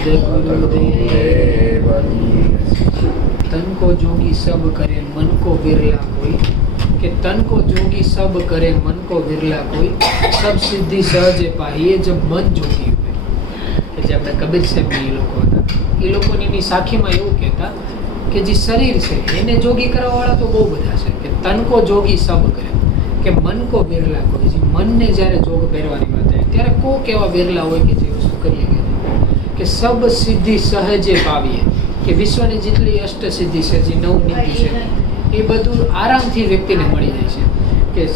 सद्गुरुदेव तन को जोगी सब करे मन को विरला कोई के तन को जोगी सब करे मन को विरला कोई सब सिद्धि सहजे पाहिए जब मन जोगी हुए એટલે આપણે કબીર સાહેબ એ લોકો હતા એ લોકોની સાખીમાં એવું કહેતા કે જે શરીર છે એને જોગી કરવા વાળા તો બહુ બધા છે કે તન કો જોગી સબ કરે કે મન કો વિરલા કોઈ જે મનને જ્યારે જોગ પહેરવાની વાત આવે ત્યારે કોક એવા વિરલા હોય કે જે વસ્તુ કરીએ કે સબ સિદ્ધિ સહજે પાવીએ કે વિશ્વની જેટલી અષ્ટ સિદ્ધિ છે જે નવ નીતિ છે એ બધું આરામથી વ્યક્તિને મળી જાય છે કે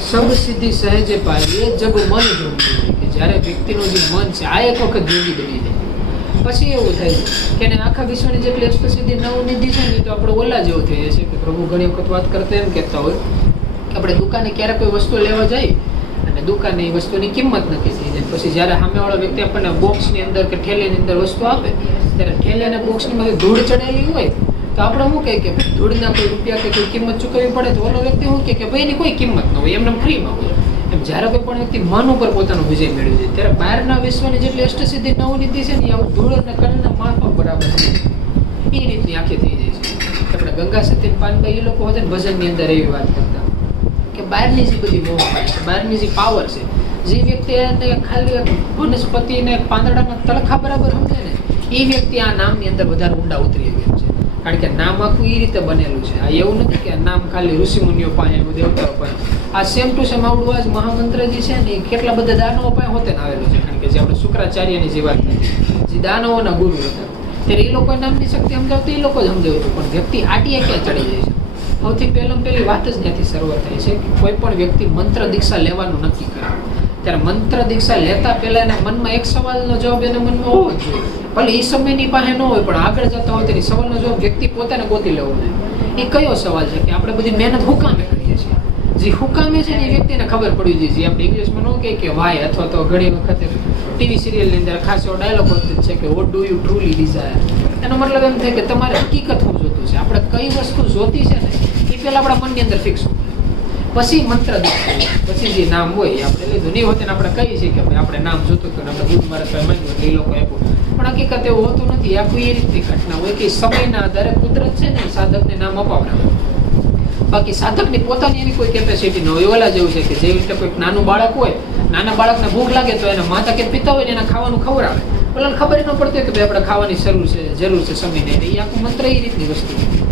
સબ સિદ્ધિ સહજે પાવીએ જબ મન જોગી કે જ્યારે વ્યક્તિનું જે મન છે આ એક વખત જોગી બની જાય પછી એવું થાય કે એને આખા વિશ્વની જેટલી અષ્ટ સિદ્ધિ નવ નિધિ છે ને તો આપણે ઓલા જેવું થઈ જશે કે પ્રભુ ઘણી વખત વાત કરતા એમ કહેતા હોય કે આપણે દુકાને ક્યારેક કોઈ વસ્તુ લેવા જઈએ અને દુકાને એ વસ્તુની કિંમત નક્કી થઈ જાય પછી જ્યારે સામેવાળો વ્યક્તિ આપણને બોક્સની અંદર કે ઠેલીની અંદર વસ્તુ આપે ત્યારે ઠેલી અને બોક્સની માંથી ધૂળ ચડેલી હોય તો આપણે શું કહે કે ધૂળના કોઈ રૂપિયા કે કોઈ કિંમત ચૂકવવી પડે તો ઓલો વ્યક્તિ શું કહે કે ભાઈ એની કોઈ કિંમત ન હોય એમને ફ્રીમાં હોય એમ જ્યારે કોઈ પણ વ્યક્તિ મન ઉપર પોતાનો વિજય મેળવી જાય ત્યારે બહારના વિશ્વની જેટલી અષ્ટસિદ્ધિ નવનીતિ છે ને આવું ધૂળ અને કણના માફક બરાબર છે એ રીતની આંખે થઈ જાય છે આપણે ગંગા સતી પાનભાઈ એ લોકો હતા ને ભજનની અંદર એવી વાત કરતા કે બહારની જે બધી મોહ છે બહારની જે પાવર છે જે વ્યક્તિ એને ખાલી વનસ્પતિને પાંદડાના તડખા બરાબર સમજે ને એ વ્યક્તિ આ નામની અંદર વધારે ઊંડા ઉતરી ગયું છે કારણ કે નામ આખું એ રીતે બનેલું છે આ એવું નથી કે નામ ખાલી ઋષિમુનિઓ પાસે દેવતાઓ પાસે આ સેમ ટુ સેમ આવડું આ મહામંત્ર જે છે ને એ કેટલા બધા દાનવો પાસે હોતે આવેલું છે કારણ કે જે આપણે શુક્રાચાર્યની જે વાત હતી જે દાનવોના ગુરુ હતા ત્યારે એ લોકોએ નામની શક્તિ સમજાવતું એ લોકો જ સમજાવતું પણ વ્યક્તિ આટીએ ક્યાં ચડી જાય છે સૌથી પહેલી વાત જ ત્યાંથી શરૂઆત થાય છે કે કોઈ પણ વ્યક્તિ મંત્ર દીક્ષા લેવાનું નક્કી કરે ત્યારે મંત્ર દીક્ષા લેતા પહેલા એના મનમાં એક સવાલનો જવાબ એના મનમાં હોવો જ જોઈએ ભલે એ સમયની પાસે ન હોય પણ આગળ જતા હોય તેની સવાલનો જવાબ વ્યક્તિ પોતાને ગોતી લેવો જોઈએ એ કયો સવાલ છે કે આપણે બધી મહેનત હુકામે કરીએ છીએ જે હુકામે છે ને એ વ્યક્તિને ખબર પડવી જોઈએ જે આપણે ઇંગ્લિશમાં ન કહે કે વાય અથવા તો ઘણી વખત ટીવી સિરિયલની અંદર ખાસ એવો ડાયલોગ હોતો છે કે what do you truly desire એનો મતલબ એમ થાય કે તમારે હકીકત શું જોતું છે આપણે કઈ વસ્તુ જોતી છે ને એ પહેલાં આપણા મનની અંદર ફિક્સ હોય પછી મંત્ર દીક્ષા પછી જે નામ હોય એ આપણે લીધું નહીં હોતું આપણે કહીએ છીએ કે ભાઈ આપણે નામ જોતું હતું આપણે દૂધ મારે તો માંગ્યું એટલે એ લોકો આપ્યું પણ હકીકત એવું હોતું નથી આખું એ રીતની ઘટના હોય કે સમયના આધારે કુદરત છે ને સાધકને નામ અપાવડાવે બાકી સાધકની પોતાની એવી કોઈ કેપેસિટી ન હોય ઓલા જેવું છે કે જેવી રીતે કોઈ નાનું બાળક હોય નાના બાળકને ભૂખ લાગે તો એના માતા કે પિતા હોય ને એને ખાવાનું ખવડાવે ઓલાને ખબર ન પડતી હોય કે ભાઈ આપણે ખાવાની જરૂર છે સમયને એ આખું મંત્ર એ રીતની વસ્તુ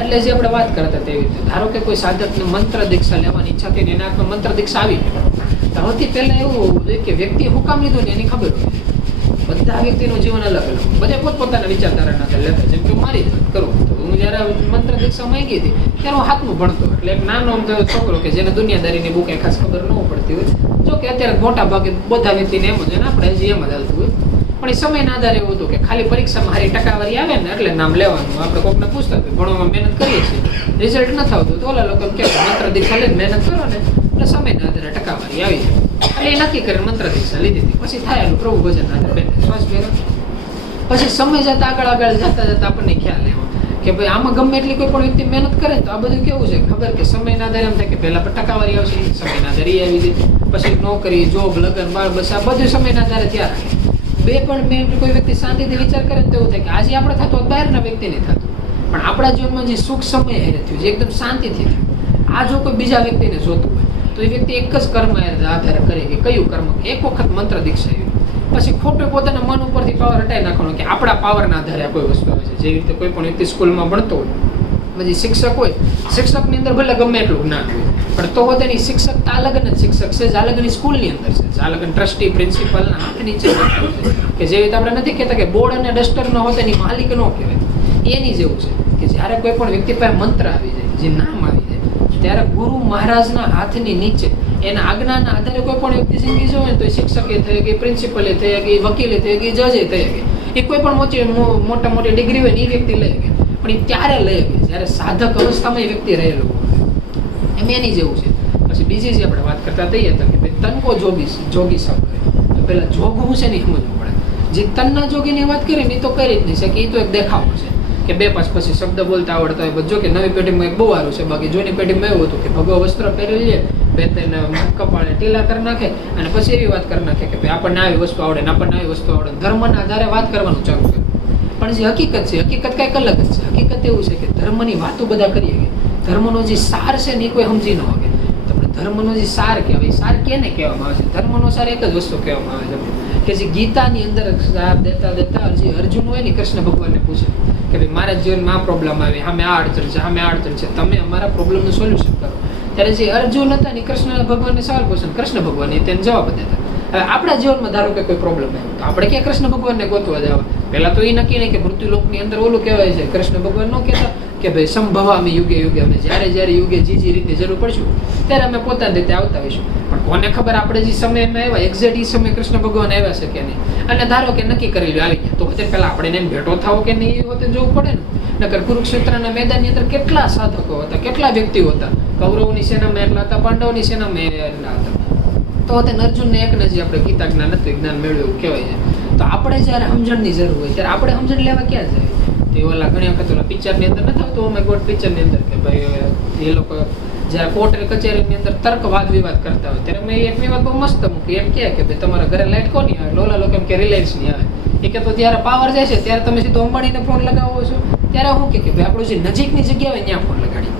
એટલે જે આપણે વાત કરતા તેવી રીતે ધારો કે કોઈ સાધકને મંત્ર દીક્ષા લેવાની ઈચ્છા થઈ ને એના હાથમાં મંત્ર દીક્ષા આવી ગઈ સૌથી પહેલાં એવું હોવું જોઈએ કે વ્યક્તિએ હુકામ લીધું ને એની ખબર હોય બધા વ્યક્તિનું જીવન અલગ અલગ બધા પોતપોતાના વિચારધારાના આધારે લેતા જેમ કે મારી જ વાત કરું તો હું જ્યારે મંત્ર દીક્ષા માંગી હતી ત્યારે હું હાથનું ભણતો એટલે એક નાનો આમ છોકરો કે જેને દુનિયાદારીની બુક ખાસ ખબર ન પડતી હોય જો કે અત્યારે મોટા ભાગે બધા વ્યક્તિને એમ જ આપણે હજી એમ જ હાલતું હોય પણ એ સમયના આધારે એવું હતું કે ખાલી પરીક્ષામાં સારી ટકાવારી આવે ને એટલે નામ લેવાનું આપણે કોકને પૂછતા ભણવામાં મહેનત કરીએ છીએ રિઝલ્ટ ન થતું તો ઓલા લોકો કે મંત્ર દીક્ષા લઈને મહેનત કરો ને એટલે સમયના આધારે ટકાવારી આવી જાય એટલે એ નક્કી કરીને મંત્ર દીક્ષા લીધી હતી પછી થાયેલું પ્રભુ ભજન આધારે બેન શ્વાસ ફેરો પછી સમય જતા આગળ જતા આપણને ખ્યાલ આવ્યો કે ભાઈ આમાં ગમે એટલી કોઈ પણ વ્યક્તિ મહેનત કરે તો આ બધું કેવું છે ખબર કે સમયના આધારે એમ થાય કે પહેલા પણ ટકાવારી આવશે સમયના આધારે આવી હતી પછી નોકરી જોબ લગ્ન બાળ બસ આ બધું સમયના આધારે ત્યાં રાખે બે પણ મેં કોઈ વ્યક્તિ શાંતિથી વિચાર કરે ને તો એવું થાય કે આજે આપણે થતું બહારના વ્યક્તિને થતું પણ આપણા જીવનમાં જે સુખ સમય હેરે થયું જે એકદમ શાંતિથી થયું આ જો કોઈ બીજા વ્યક્તિને જોતું હોય તો એ વ્યક્તિ એક જ કર્મ આધારે કરે કે કયું કર્મ એક વખત મંત્ર દીક્ષા આવ્યું પછી ખોટું પોતાના મન ઉપરથી પાવર હટાવી નાખવાનો કે આપણા પાવરના આધારે આ કોઈ વસ્તુ આવે છે જેવી રીતે કોઈ પણ વ્યક્તિ સ્કૂલમાં ભણતો હોય પછી શિક્ષક હોય શિક્ષકની અંદર ભલે ગમે એટલું જ્ઞાન હોય પણ તો તેની શિક્ષકતા અલગ જ શિક્ષક છે જ અલગની સ્કૂલની અંદર છે જ અલગ ટ્રસ્ટી પ્રિન્સિપલના હાથ નીચે કે જેવી રીતે આપણે નથી કહેતા કે બોર્ડ અને ડસ્ટર ન હોય તેની માલિક ન કહેવાય એની જેવું છે કે જ્યારે કોઈ પણ વ્યક્તિ પાસે મંત્ર આવી જાય જે નામ આવી જાય ત્યારે ગુરુ મહારાજના હાથની નીચે એના આજ્ઞાના આધારે કોઈ પણ વ્યક્તિ જિંદગી જોવે તો શિક્ષકે થઈ ગઈ પ્રિન્સિપલે થઈ ગઈ વકીલે થઈ ગઈ જજે થઈ ગઈ એ કોઈ પણ મોટા મોટી ડિગ્રી હોય ને એ વ્યક્તિ લઈ ગઈ પણ એ ત્યારે લઈ ગઈ જ્યારે સાધક અવસ્થામાં એ વ્યક્તિ રહેલું એમ એની જેવું છે પછી બીજી જે આપણે વાત કરતા થઈએ તો કે ભાઈ તનકો જોગી સબ કરે તો પહેલાં જોગ હું છે ને સમજવું પડે જે તનના જોગીની વાત કરીએ ને એ તો કરી જ નહીં છે કે એ તો એક દેખાવો છે કે બે પાસ પછી શબ્દ બોલતા આવડતા હોય જો કે નવી પેઢીમાં એક બહુ સારું છે બાકી જૂની પેઢીમાં એવું હતું કે ભગવા વસ્ત્ર પહેરી લે બે ત્રણ કપાળે ટીલા કરી નાખે અને પછી એવી વાત કરી નાખે કે ભાઈ આપણને આવી વસ્તુ આવડે ને આપણને આવી વસ્તુ આવડે. ધર્મના આધારે વાત કરવાનું ચાલુ કરે. પણ જે હકીકત છે, હકીકત કંઈક અલગ જ છે. હકીકત એવું છે કે ધર્મની વાતો બધા કરીએ કે ધર્મનો જે સાર છે ને એ કોઈ સમજી ન શકે. તો આપણે ધર્મનો જે સાર કહેવાય, સાર કેને કહેવામાં આવે છે? ધર્મનો સાર એક જ વસ્તુ કહેવામાં આવે છે કે જે ગીતાની અંદર સાર દેતા દેતા જે અર્જુન હોય ને કૃષ્ણ ભગવાનને પૂછે કે ભાઈ મારા જીવનમાં આ પ્રોબ્લેમ આવી, સામે આ અડચણ છે, સામે આ અડચણ છે, તમે અમારા પ્રોબ્લેમનું સોલ્યુશન કરો. ત્યારે જે અર્જુન હતા ને કૃષ્ણ ભગવાનને સવાલ પૂછે, કૃષ્ણ ભગવાન તેને જવાબ દેતા. હવે આપણા જીવનમાં ધારો કે કોઈ પ્રોબ્લેમ આવ્યો તો આપણે ક્યાં કૃષ્ણ ભગવાનને ગોતવા જવા? પહેલા તો એ નક્કી નહીં કે મૃત્યુલોકની અંદર ઓલું કહેવાય છે, કૃષ્ણ ભગવાન ન કહેતા કે ભાઈ સંભવામી યુગે યુગે, અમે જ્યારે યુગે જે રીતની જરૂર પડશું ત્યારે અમે પોતાની રીતે આવતા હોઈશું. પણ કોને ખબર આપણે જે સમયમાં આવ્યા એક્ઝેક્ટ એ સમય કૃષ્ણ ભગવાન આવ્યા છે કે નહીં? અને ધારો કે નક્કી કરેલું આવી ગયા તો પછી પહેલા આપણે એને ભેટો થાવો કે નહીં એ વખતે જોવું પડે ને. નકર કુરુક્ષેત્રના મેદાનની અંદર કેટલા સાધકો હતા, કેટલા વ્યક્તિઓ હતા. કૌરવની સેનામાં એટલા હતા, પાંડવની સેનામાં એટલા હતા. તો તેને અર્જુનને એકને જે આપણે ગીતા જ્ઞાન હતું જ્ઞાન મેળવ્યું એવું કહેવાય છે. તો આપણે જ્યારે સમજણની જરૂર હોય ત્યારે આપણે સમજણ લેવા ક્યાં જાય? તો ઓલા ઘણી વખત ઓલા પિક્ચરની અંદર નથી આવતું અમે ગોટ પિક્ચરની અંદર કે ભાઈ એ લોકો જ્યારે કોર્ટ કચેરીની અંદર તર્ક વાદ વિવાદ કરતા હોય ત્યારે મેં એક વિવાદ બહુ મસ્ત મૂકી. એમ કહે કે ભાઈ તમારા ઘરે લાઇટ કોની આવે? ઓલા લોકો એમ કે રિલાયન્સની આવે. એ કે તો ત્યારે પાવર જાય છે ત્યારે તમે સીધો અંબાણીને ફોન લગાવો છો. ત્યારે હું કે ભાઈ આપણું જે નજીકની જગ્યા હોય ત્યાં ફોન લગાડી.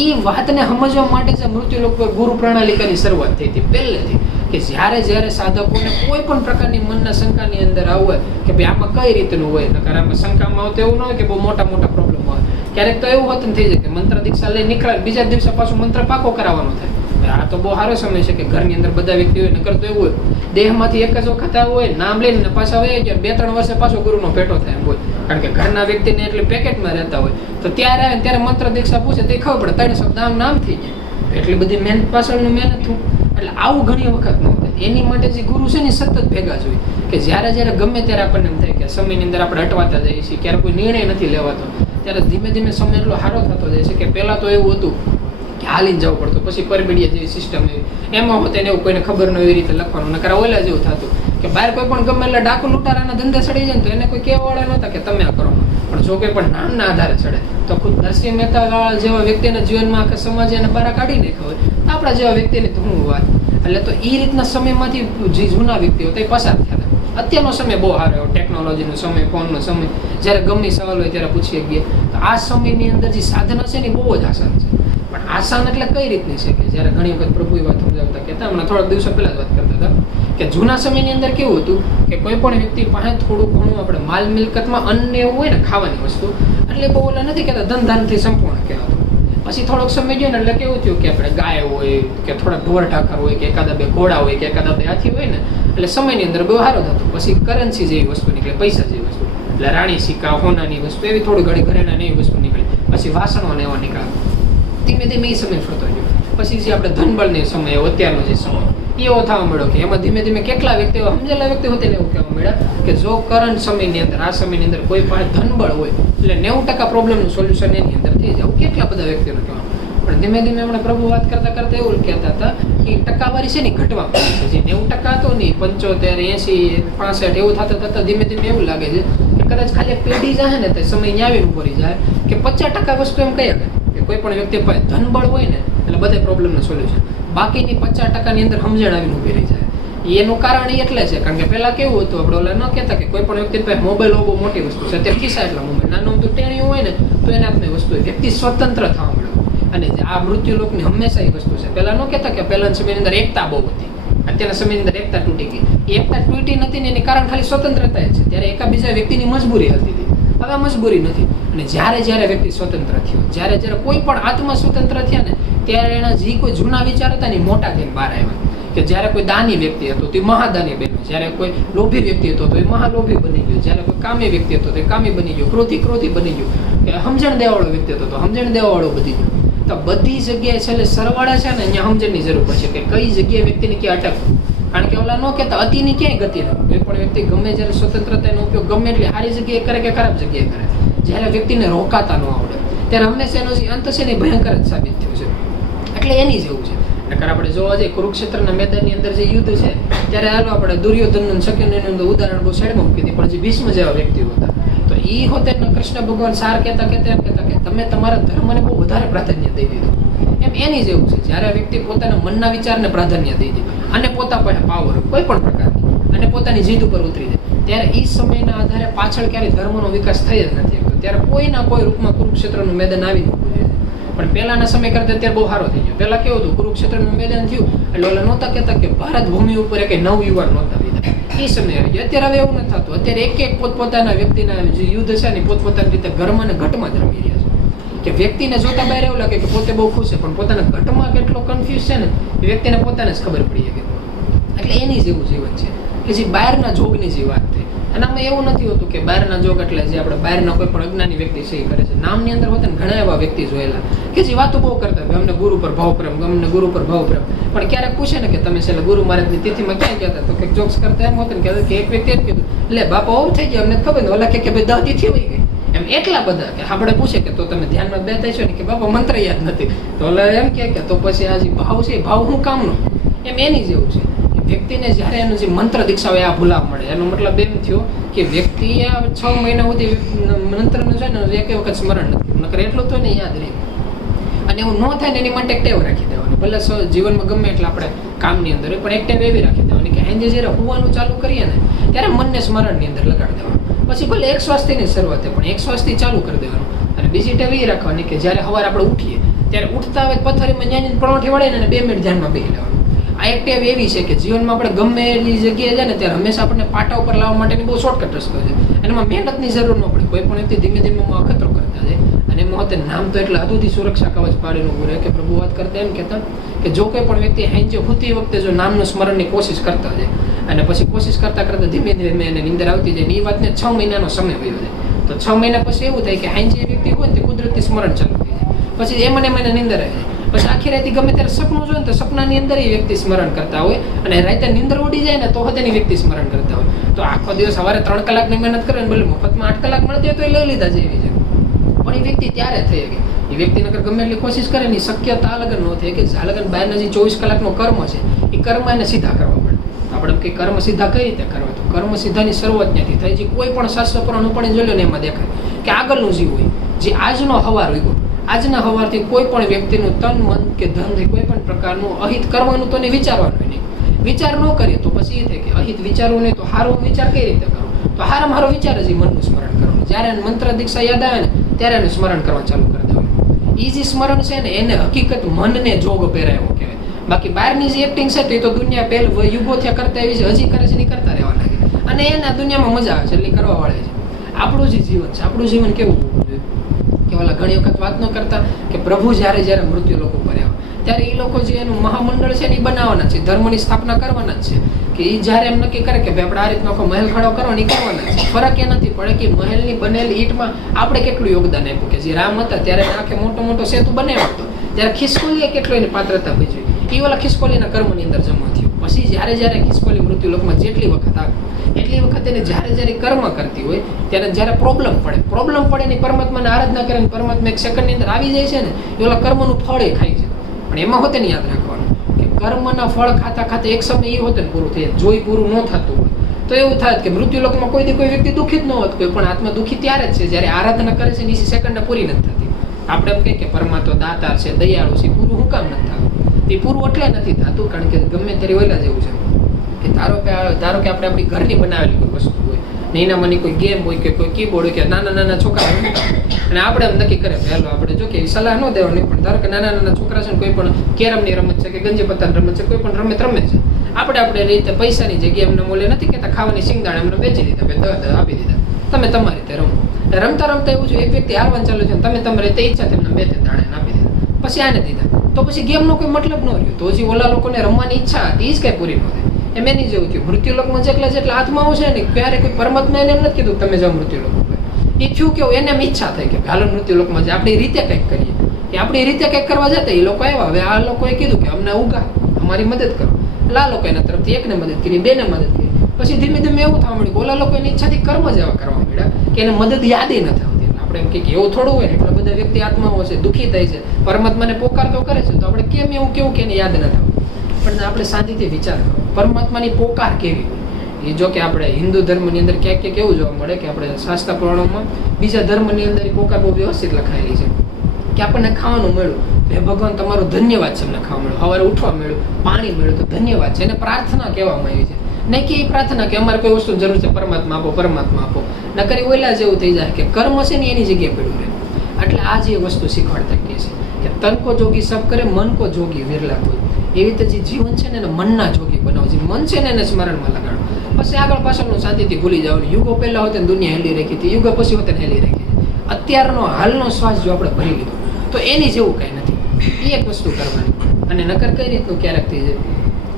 એ વાતને સમજવા માટે જે મૃત્યુલોક પર ગુરુ પ્રણાલિકાની શરૂઆત થઈ હતી પહેલેથી કે જ્યારે સાધકોને કોઈ પણ પ્રકારની મનના શંકાની અંદર આવું હોય કે ભાઈ આમાં કઈ રીતનું હોય, નકર આમાં શંકામાં આવતું એવું ન હોય કે બહુ મોટા પ્રોબ્લેમ હોય. ક્યારેક તો એવું હોતું થઈ જાય કે મંત્ર દીક્ષા લઈ નીકળે બીજા દિવસે પાછું મંત્ર પાકો કરાવવાનો થાય. આ તો બહુ સારો સમય છે કે ઘરની અંદર બધા વ્યક્તિ હોય, નકર તો એવું હોય દેહમાંથી એક જ વખત આવું હોય નામ લઈને પાછા હોય ગયા 2-3 વર્ષે પાછો ગુરુનો ભેટો થાય એમ હોય. કારણ કે ઘરના વ્યક્તિને એટલે પેકેટમાં રહેતા હોય તો ત્યારે આવે ત્યારે મંત્ર દીક્ષા પૂછે તે ખબર પડે 3 શબ્દ નામ થઈ જાય. એટલી બધી મહેનત પાછળનું મહેનત થયું. એટલે આવું ઘણી વખત ન થાય. એની માટે જે ગુરુ છે ને સતત ભેગા જ હોય કે જ્યારે ગમે ત્યારે આપણને એમ થાય કે સમયની અંદર આપણે અટવાતા જઈએ છીએ, ક્યારે કોઈ નિર્ણય નથી લેવાતો, ત્યારે ધીમે ધીમે સમય એટલો સારો થતો જાય છે કે પહેલાં તો એવું હતું કે હાલીને જવું પડતું, પછી પરબીડિયા જેવી સિસ્ટમ એવી એમાં હોતે ને એવું કોઈને ખબર ન એવી રીતે લખવાનું. નકર ઓલા જેવું થતું કે બહાર કોઈ પણ ગમે એટલે ડાકુ લૂંટારાના ધંધે ચડી જાય ને તો એને કોઈ કહેવાવાળા નહોતા કે તમે આ કરો. પણ જો કોઈ પણ નામના આધારે ચડે તો ખુદ નરસિંહ મહેતા જેવા વ્યક્તિના જીવનમાં આખા સમાજે એને બહાર કાઢી નાખ્યા હોય તો આપણા જેવા વ્યક્તિની તો હું વાત. એટલે તો એ રીતના સમયમાંથી જે જૂના વ્યક્તિઓ તે પસાર થયા હતા. અત્યારનો સમય બહુ સારો એવો ટેકનોલોજીનો સમય, ફોનનો સમય, જ્યારે ગમે સવાલ હોય ત્યારે પૂછી શકીએ. તો આ સમયની અંદર જે સાધના છે ને એ બહુ જ આસાન છે. પણ આસાન એટલે કઈ રીતની છે કે જ્યારે ઘણી વખત પ્રભુ એ વાત સમજાવતા કહેતા, હમણાં થોડાક દિવસો પહેલા જ વાત કરતા હતા કે જૂના સમયની અંદર કેવું હતું કે કોઈ પણ વ્યક્તિ પાસે થોડું ઘણું આપણે માલ મિલકતમાં અન્ન એવું હોય ને ખાવાની વસ્તુ, એટલે બહુ ઓલા નથી કહેતા ધનધાનથી સંપૂર્ણ કહેવાતું. પછી થોડોક સમય ગયો ને એટલે કેવું થયું કે આપણે ગાય હોય કે થોડા ઢોર ઢાકર હોય કે એકાદા 2 ઘોડા હોય કે એકાદા 2 હાથી હોય ને એટલે સમયની અંદર બહુ સારો થતું. પછી કરન્સી જેવી વસ્તુ નીકળે, પૈસા જેવી વસ્તુ, એટલે રાણી સિક્કા, હોનાની વસ્તુ એવી થોડી ઘણી ઘરેણાની એવી વસ્તુ નીકળે. પછી વાસણો ને એવા નીકળે. ધીમે ધીમે એ સમય ફરતો ગયો. પછી જે આપણે ધનબળનો સમય અત્યારનો જે સમય એવો થવા મળ્યો કે એમાં ધીમે ધીમે કેટલા વ્યક્તિઓ સમજેલા વ્યક્તિઓ હતી ને એવું કહેવા મળ્યા કે જો કરંટ સમયની અંદર આ સમયની અંદર કોઈ પાસે ધનબળ હોય એટલે 90% પ્રોબ્લેમનું સોલ્યુશન એની અંદર થઈ જાય. કેટલા બધા વ્યક્તિઓને કહેવાનું. પણ ધીમે ધીમે હમણાં પ્રભુ વાત કરતા એવું કહેતા હતા કે ટકાવારી છે ને ઘટવા મળે છે. જે 90% હતો ને 75, 80, 65 એવું થતા ધીમે ધીમે એવું લાગે છે કે કદાચ ખાલી પેઢી જાય ને તો સમય ન્યાવીને ભરી જાય કે 50% વસ્તુ એમ કહી કે કોઈ પણ વ્યક્તિ પાસે ધનબળ હોય ને એટલે બધા પ્રોબ્લેમનું સોલ્યુશન. બાકીની 50%ની અંદર સમજણ આવીને ઉભી રહી જાય. એનું કારણ એ એટલે છે કારણ કે પહેલાં કેવું હતું આપણે ઓલા ન કહેતા કે કોઈ પણ વ્યક્તિ પાસે મોબાઈલ બહુ મોટી વસ્તુ છે, અત્યારે ખિસ્સા એટલા મોબાઈલ, નાનું તો ટેણીયું હોય ને તો એના હાથની વસ્તુ હોય, વ્યક્તિ સ્વતંત્ર થવા મળ્યો. અને આ મૃત્યુલોકની હંમેશા એ વસ્તુ છે. પહેલાં ન કહેતા કે પહેલાના સમયની અંદર એકતા બહુ હતી, અત્યારના સમયની અંદર એકતા તૂટી ગઈ. એકતા તૂટી નથી ને એની કારણ ખાલી સ્વતંત્રતા છે. ત્યારે એકાબીજા વ્યક્તિની મજબૂરી હતી હતી, હવે મજબૂરી નથી. અને જ્યારે વ્યક્તિ સ્વતંત્ર થયો, જ્યારે કોઈ પણ આત્મા સ્વતંત્ર થયા ને ત્યારે એના જે કોઈ જૂના વિચાર હતા ને મોટા થઈને બહાર આવ્યા. કે જ્યારે કોઈ દાની વ્યક્તિ હતો તો એ મહાદાની બન્યો, જ્યારે કોઈ લોભી વ્યક્તિ હતો તો એ મહાલોભી બની ગયો, જ્યારે કોઈ કામી વ્યક્તિ હતો તો એ કામી બની ગયો, ક્રોધી બની ગયો, કે સમજણ દેવાવાળો વ્યક્તિ હતો તો સમજણ દેવાવાળો બની ગયો. તો બધી જગ્યાએ છેલ્લે સરવાળા છે ને અહીંયા સમજણની જરૂર પડશે કે કઈ જગ્યાએ વ્યક્તિને ક્યાં અટકવું. કારણ કે ઓલા ન કહેતા અતિની ક્યાંય ગતિ નથી. કોઈ પણ વ્યક્તિ ગમે જ્યારે સ્વતંત્રતાનો ઉપયોગ ગમે એટલી સારી જગ્યાએ કરે કે ખરાબ જગ્યાએ કરે, જ્યારે વ્યક્તિને રોકાતા ન આવડે ત્યારે હંમેશા એનો જે અંત છે ને ભયંકર જ સાબિત થયું છે. એટલે એની જેવું છે. નકર આપણે જોવા જઈએ કુરુક્ષેત્રના મેદાનની અંદર જે યુદ્ધ છે ત્યારે હાલો આપણે દુર્યોધનનું શક્યનું ઉદાહરણ બહુ સાઈડમાં મૂકી દીધી. પણ જે ભીષ્મ જેવા વ્યક્તિઓ હતા તો એ હોતે કૃષ્ણ ભગવાન સાર કહેતા કે તમે તમારા ધર્મને બહુ વધારે પ્રાધાન્ય દઈ દીધું. એમ એની જેવું છે. જ્યારે વ્યક્તિ પોતાના મનના વિચારને પ્રાધાન્ય દઈ દે અને પોતા પાસે પાવર કોઈ પણ પ્રકારની અને પોતાની જીદ ઉપર ઉતરી જાય, ત્યારે એ સમયના આધારે પાછળ ક્યારેય ધર્મનો વિકાસ થઈ જ નથી શકતો. ત્યારે કોઈના કોઈ રૂપમાં કુરુક્ષેત્રનું મેદાન આવી મૂકવું જોઈએ. પણ પહેલાના સમય કરતા અત્યારે બહુ સારો થઈ ગયો. પહેલા કેવું હતું, કુરુક્ષેત્રનું મેદાન થયું એટલે ઓલા નહોતા કહેતા કે ભારત ભૂમિ ઉપર એક નવ યુવાન નહોતા લીધા, એ સમય આવી ગયો. અત્યારે હવે એવું નથી થતું. અત્યારે એક પોતપોતાના વ્યક્તિના જે યુદ્ધ છે ને પોતપોતાની રીતે ઘરમાં ને ઘટમાં જ રમી રહ્યા છે. કે વ્યક્તિને જોતા બહાર એવું લાગે કે પોતે બહુ ખુશ છે, પણ પોતાના ઘટમાં કેટલો કન્ફ્યુઝ છે ને એ વ્યક્તિને પોતાને જ ખબર પડી શકે. એટલે એની જેવું જીવન છે કે જે બહારના જોગની જે વાત થઈ. અને આમાં એવું નથી હોતું કે બહારના જોગ એટલે જે આપણે બહારના કોઈ પણ અજ્ઞાની વ્યક્તિ છે એ કરે છે. નામની અંદર હોતા ને ઘણા એવા વ્યક્તિ જોયેલા કે જે વાતો બહુ કરતા હોય, અમને ગુરુ પર ભાવપ્રેમ, અમને ગુરુ પર ભાવપ્રેમ, પણ ક્યારેક પૂછે ને કે તમે છેલ્લે ગુરુ મહારાજની તિથિમાં ક્યાં ગયા હતા, તો કંઈક જોક્સ કરતા એમ હોતું ને કે એક વ્યક્તિ એમ કીધું, એટલે બાપા ઓવ થઈ ગયા, અમને ખબર ને, ઓલા કે ભાઈ 10 તિથિ વહી ગઈ. એમ એટલા બધા કે આપણે પૂછે કે તો તમે ધ્યાનમાં બેઠા છો ને, કે બાપા મંત્ર યાદ નથી, તો ઓલા એમ કે તો પછી આ જે ભાવ છે ભાવ શું કામનો. એમ એની જેવું છે વ્યક્તિને જ્યારે એનું જે મંત્ર દીક્ષા હોય આ ભૂલાવ મળે. એનો મતલબ એમ થયો કે વ્યક્તિએ 6 મહિના સુધી મંત્રનું છે ને એક વખત સ્મરણ નથી, નકર એટલું તો નહીં યાદ રહે. અને એવું ન થાય ને એની માટે એક ટેવ રાખી દેવાની. ભલે જીવનમાં ગમે એટલે આપણે કામની અંદર હોય, પણ એક ટેવ એવી રાખી દેવાની કે આજે જ્યારે હોવાનું ચાલુ કરીએ ને ત્યારે મનને સ્મરણની અંદર લગાડી દેવાનું. પછી ભલે એક શ્વાસથી શરૂઆત પણ એક શ્વાસથી ચાલુ કરી દેવાનું. અને બીજી ટેવ એ રાખવાની કે જ્યારે સવારે આપણે ઉઠીએ ત્યારે ઉઠતા હોય પથારીમાં જ્યાં પરોઠી વળે ને 2 મિનિટ ધ્યાનમાં બેસી લેવાનું. આ એક ટેવ એવી છે કે જીવનમાં આપણે ગમે એટલી જગ્યાએ જાય ને ત્યારે હંમેશા આપણને પાટા ઉપર લાવવા માટેની બહુ શોર્ટકટ રસ્તો છે. અને એમાં મહેનતની જરૂર ન પડે. કોઈ પણ વ્યક્તિ ધીમે ધીમે અખતરો કરતા જાય. અને એમાં હોતે નામ તો એટલે હદુથી સુરક્ષા કવચ પાડેલું ઉભું રહે કે પ્રભુ વાત કરતા એમ કહેતા કે જો કોઈ પણ વ્યક્તિ હેંચે હોતી વખતે જો નામનું સ્મરણની કોશિશ કરતા જાય અને પછી કોશિશ કરતા કરતા ધીમે ધીમે એને નિંદર આવતી જાય, એ વાતને 6 મહિનાનો સમય વયો જાય. તો 6 મહિના પછી એવું થાય કે હેંચે વ્યક્તિ હોય ને તે કુદરતી સ્મરણ ચાલુ થઈ જાય. પછી એમને નિંદર આવી જાય. પછી આખી રાતે ગમે ત્યારે સપનું જોઈએ ને તો સપનાની અંદર એ વ્યક્તિ સ્મરણ કરતા હોય, અને રાતે નિંદર ઉડી જાય ને તો તેની વ્યક્તિ સ્મરણ કરતા હોય. તો આખો દિવસ સવારે 3 કલાકની મહેનત કરે ને ભલે મફતમાં 8 કલાક મળતી હોય તો એ લઈ લીધા જેવી છે. પણ એ વ્યક્તિ ત્યારે થઈ ગઈ. એ વ્યક્તિ નગર ગમે એટલી કોશિશ કરે ને શક્યતા લગન ન થાય કે લગન બહારના જે 24 કલાકનો કર્મ છે એ કર્મ એને સીધા કરવા પડે. આપણે કે કર્મ સીધા કઈ રીતે કરવા, તો કર્મ સીધાની શરૂઆત ત્યાંથી થાય. જે કોઈ પણ શાસ્ત્ર પુરાણ પણ જોઈ લો ને એમાં દેખાય કે આગળનું જીવ હોય જે આજનો હવાર હોય, આજના હવારથી કોઈ પણ વ્યક્તિનું તન મન કે ધનથી કોઈ પણ પ્રકારનું અહિત કરવાનું તો નહીં, વિચારવાનું નહીં. વિચાર ન કરીએ તો પછી એ થાય કે અહિત વિચારવું નહીં, તો સારો વિચાર કઈ રીતે કરો, તો હારામાં હારો વિચાર જ મનનું સ્મરણ કરવાનું. જ્યારે મંત્ર દીક્ષા યાદ આવે ને ત્યારે એનું સ્મરણ કરવા ચાલુ કરી દેવાનું. એ જે સ્મરણ છે ને એને હકીકત મનને જોગ પહેરાયો કહેવાય. બાકી બહારની જે એક્ટિંગ છે તો એ તો દુનિયા પહેલા યુગો થયા કરતા એવી છે, હજી કરે છે ને કરતા રહેવા લાગે. અને એના દુનિયામાં મજા આવે છે એટલે કરવા વાળે છે. આપણું જે જીવન છે, આપણું જીવન કેવું હોવું જોઈએ કે ઓલા ઘણી વખત વાત ન કરતા કે પ્રભુ જ્યારે મૃત્યુ લોકો પર આવે ત્યારે એ લોકો જે એનું મહામંડળ છે ને એ બનાવવાના છે, ધર્મની સ્થાપના કરવાના જ છે. કે એ જ્યારે એમ નક્કી કરે કે ભાઈ આપણે આ રીતનો આખો મહેલ ખડો કરવાનો એ કરવાના છે. ફરક એ નથી પડે કે મહેલની બનેલી ઈંટમાં આપણે કેટલું યોગદાન આપ્યું. કે જે રામ હતા ત્યારે આખે મોટો સેતુ બનાવ્યો હતો, ત્યારે ખિસકોલીએ કેટલો એની પાત્રતા ભજવી. એ ઓલા ખિસકોલીના કર્મની અંદર જમા થયું. પછી જ્યારે ખિસકોલી મૃત્યુ લોકમાં જેટલી વખત આવે એટલી વખત એને જ્યારે કર્મ કરતી હોય ત્યારે જ્યારે પ્રોબ્લેમ પડે ને પરમાત્માને આરાધના કરે ને પરમાત્મા એક સેકન્ડની અંદર આવી જાય છે ને એ ઓલા કર્મનું ફળ એ ખાય છે. પણ એમાં હોતે ને યાદ રાખવાનું કે કર્મના ફળ ખાતા એક સમય એ હોતે ને પૂરું થઈ જાય. જો એ પૂરું ન થતું હોય તો એવું થાય કે મૃત્યુ લોકમાં કોઈ વ્યક્તિ દુઃખી જ ન હોત. કોઈ પણ આત્મા દુઃખી ત્યારે જ છે જ્યારે આરાધના કરે છે ને એ સેકન્ડ પૂરી નથી થતી. આપણે એમ કહીએ કે પરમાત્મા દાતાર છે, દયાળુ છે, પૂરું હું કામ નથી થતું? એ પૂરું એટલે નથી થતું કારણ કે ગમે ત્યારે ઓલા જેવું છે કે ધારો કે આપણે આપણી ઘરની બનાવેલી કોઈ વસ્તુ હોય ને એના મને કોઈ ગેમ હોય કે કોઈ કીબોર્ડ હોય કે નાના છોકરા અને આપણે એમ નક્કી કરે પહેલો આપણે જો કે સલાહ ન દેવાની, પણ ધારો કે નાના છોકરા છે ને કોઈ પણ કેરમની રમત છે કે ગંજી પત્તાની રમત છે, કોઈ પણ રમત રમે છે, આપણે રીતે પૈસાની જગ્યાએ એમને મોલે નથી કહેતા ખાવાની સિંગદાણા એમને વેચી દીધા, આપી દીધા, તમે તમારી રીતે રમો. રમતા એવું છે એક વ્યક્તિ હારવાનું ચાલુ છે તમે તમારી રીતે ઈચ્છા એમને 2-3 દાણા આપી દીધા, પછી આને દીધા, તો પછી ગેમનો કોઈ મતલબ ન રહ્યો. તો હજી ઓલા લોકોને રમવાની ઈચ્છા હતી એ જ કઈ પૂરી ન થાય. એમ એની જેવું થયું મૃત્યુલોકમાં જેટલા આત્માઓ છે ને ક્યારે કોઈ પરમાત્મા એને એમ નથી કીધું તમે જાઓ મૃત્યુલોક. એ થયું કેવું એને એમ ઈચ્છા થઈ કે હાલો મૃત્યુલોકમાં આપણી રીતે કંઈક કરીએ. કે આપણી રીતે કંઈક કરવા જતા એ લોકો આવ્યા. હવે આ લોકોએ કીધું કે અમને ઉગા અમારી મદદ કરો. એટલે આ લોકો એના તરફથી એકને મદદ કરી, બેને મદદ કરી. પછી ધીમે ધીમે એવું થવા મળ્યું ઓલા લોકો એની ઈચ્છાથી કર્મ જ એવા કરવા મળ્યા કે એને મદદ યાદી ન થતી. આપણે એમ કે એવું થોડું હોય ને એટલા બધા વ્યક્તિ આત્માઓ છે દુઃખી થાય છે, પરમાત્માને પોકાર તો કરે છે, તો આપણે કેમ એવું કેવું કે એને યાદ ન થતું? પણ આપણે શાંતિથી વિચાર કરો પરમાત્માની પોકાર કેવી હોય. એ જો કે આપણે હિન્દુ ધર્મની અંદર ક્યાંક એવું જોવા મળે કે આપણે શાસ્ત્ર પુરાણોમાં બીજા ધર્મની અંદર એ પોકાર બહુ વ્યવસ્થિત લખાયેલી છે કે આપણને ખાવાનું મળ્યું તો હે ભગવાન તમારો ધન્યવાદ છે, અમને ખાવા મળ્યું, સવારે ઉઠવા મળ્યું, પાણી મળ્યું, તો ધન્યવાદ છે. એને પ્રાર્થના કહેવામાં આવી છે, નહીં કે એ પ્રાર્થના કે અમારે કોઈ વસ્તુની જરૂર છે, પરમાત્મા આપો, પરમાત્મા આપો. ન કરી ઓલા જેવું થઈ જાય કે કર્મ છે ને એની જગ્યાએ પડ્યું રહે. એટલે આ જે વસ્તુ શીખવાડતા કહે છે કે તન કો જોગી સબ કરે, મન કો જોગી વિરલા કોઈ. એવી રીતે જે જીવન છે ને એને મનના જોગી બનાવો, જે મન છે ને એને સ્મરણમાં લગાડો. પછી આગળ પાછળનું શાંતિથી ભૂલી જવાનું. યુગો પહેલા હોતે દુનિયા હેલી રાખી હતી, યુગો પછી હોતે હેલી રાખી છે. અત્યારનો હાલનો શ્વાસ જો આપણે ભરી લીધો તો એની જેવું કાંઈ નથી. એ એક વસ્તુ કરવાની. અને નકર કઈ રીતનું ક્યારેક થઈ જાય,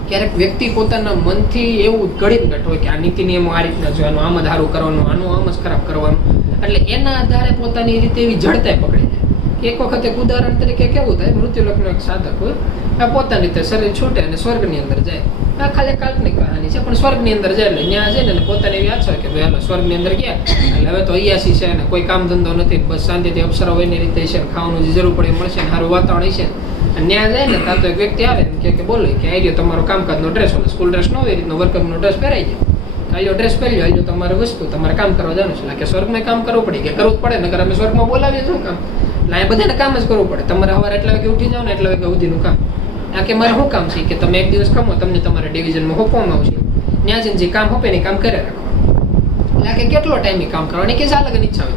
ક્યારેક વ્યક્તિ પોતાના મનથી એવું ઘડીને બેઠો હોય કે આ નીતિ નિયમો આ રીતના જોવાનું, આમ જ સારું કરવાનું, આનું આમ જ ખરાબ કરવાનું. એટલે એના આધારે પોતાની રીતે એવી જડતા પકડી જાય. એક વખત એક ઉદાહરણ તરીકે કેવું થાય, મૃત્યુલોકનો એક સાધક હોય, આ પોતાની રીતે શરીર છૂટે અને સ્વર્ગની અંદર જાય. આ ખાલી કાલ્પનિક કહાની છે, પણ સ્વર્ગની અંદર જાય એટલે ત્યાં જાય ને પોતાને એવી આશા કે ભાઈ હાલો સ્વર્ગની અંદર ગયા એટલે હવે તો અહીંયાસી છે ને કોઈ કામ ધંધો નથી, બસ શાંતિથી અપ્સરા હોય એની રીતે છે, ખાવાનું જે જરૂર પડે મળશે ને સારું વાતાવરણ છે. અને ત્યાં જાય ને ત્યાં તો એક વ્યક્તિ આવે ને કે બોલે કે આ રહ્યો તમારો કામકાજનો ડ્રેસ હોય, સ્કૂલ ડ્રેસ ન હોય એ રીતનો વર્કરનો ડ્રેસ પહેરાઈ જાય. આલ્યો ડ્રેસ પહેરી આલ્યો તમારે વસ્તુ, તમારે કામ કરવા જવાનું છે. કે સ્વર્ગમાં કામ કરવું પડે કે કરવું જ પડે, નકર અમે સ્વર્ગમાં બોલાવીએ શું કામ? એટલે અહીંયા બધાને કામ જ કરવું પડે. તમારે સવારે એટલા વાગે ઉઠી જાઓ ને એટલા વાગે સુધીનું કામ. આ કે મારે શું કામ છે કે તમે એક દિવસ કમો, તમને તમારા ડિવિઝનમાં હોપવામાં આવશે, ત્યાં જઈને જે કામ હોપે ને કામ કરે રાખવાનું. એટલે કે કેટલો ટાઈમ કામ કરવાની કે જા લગન ઈચ્છા હોય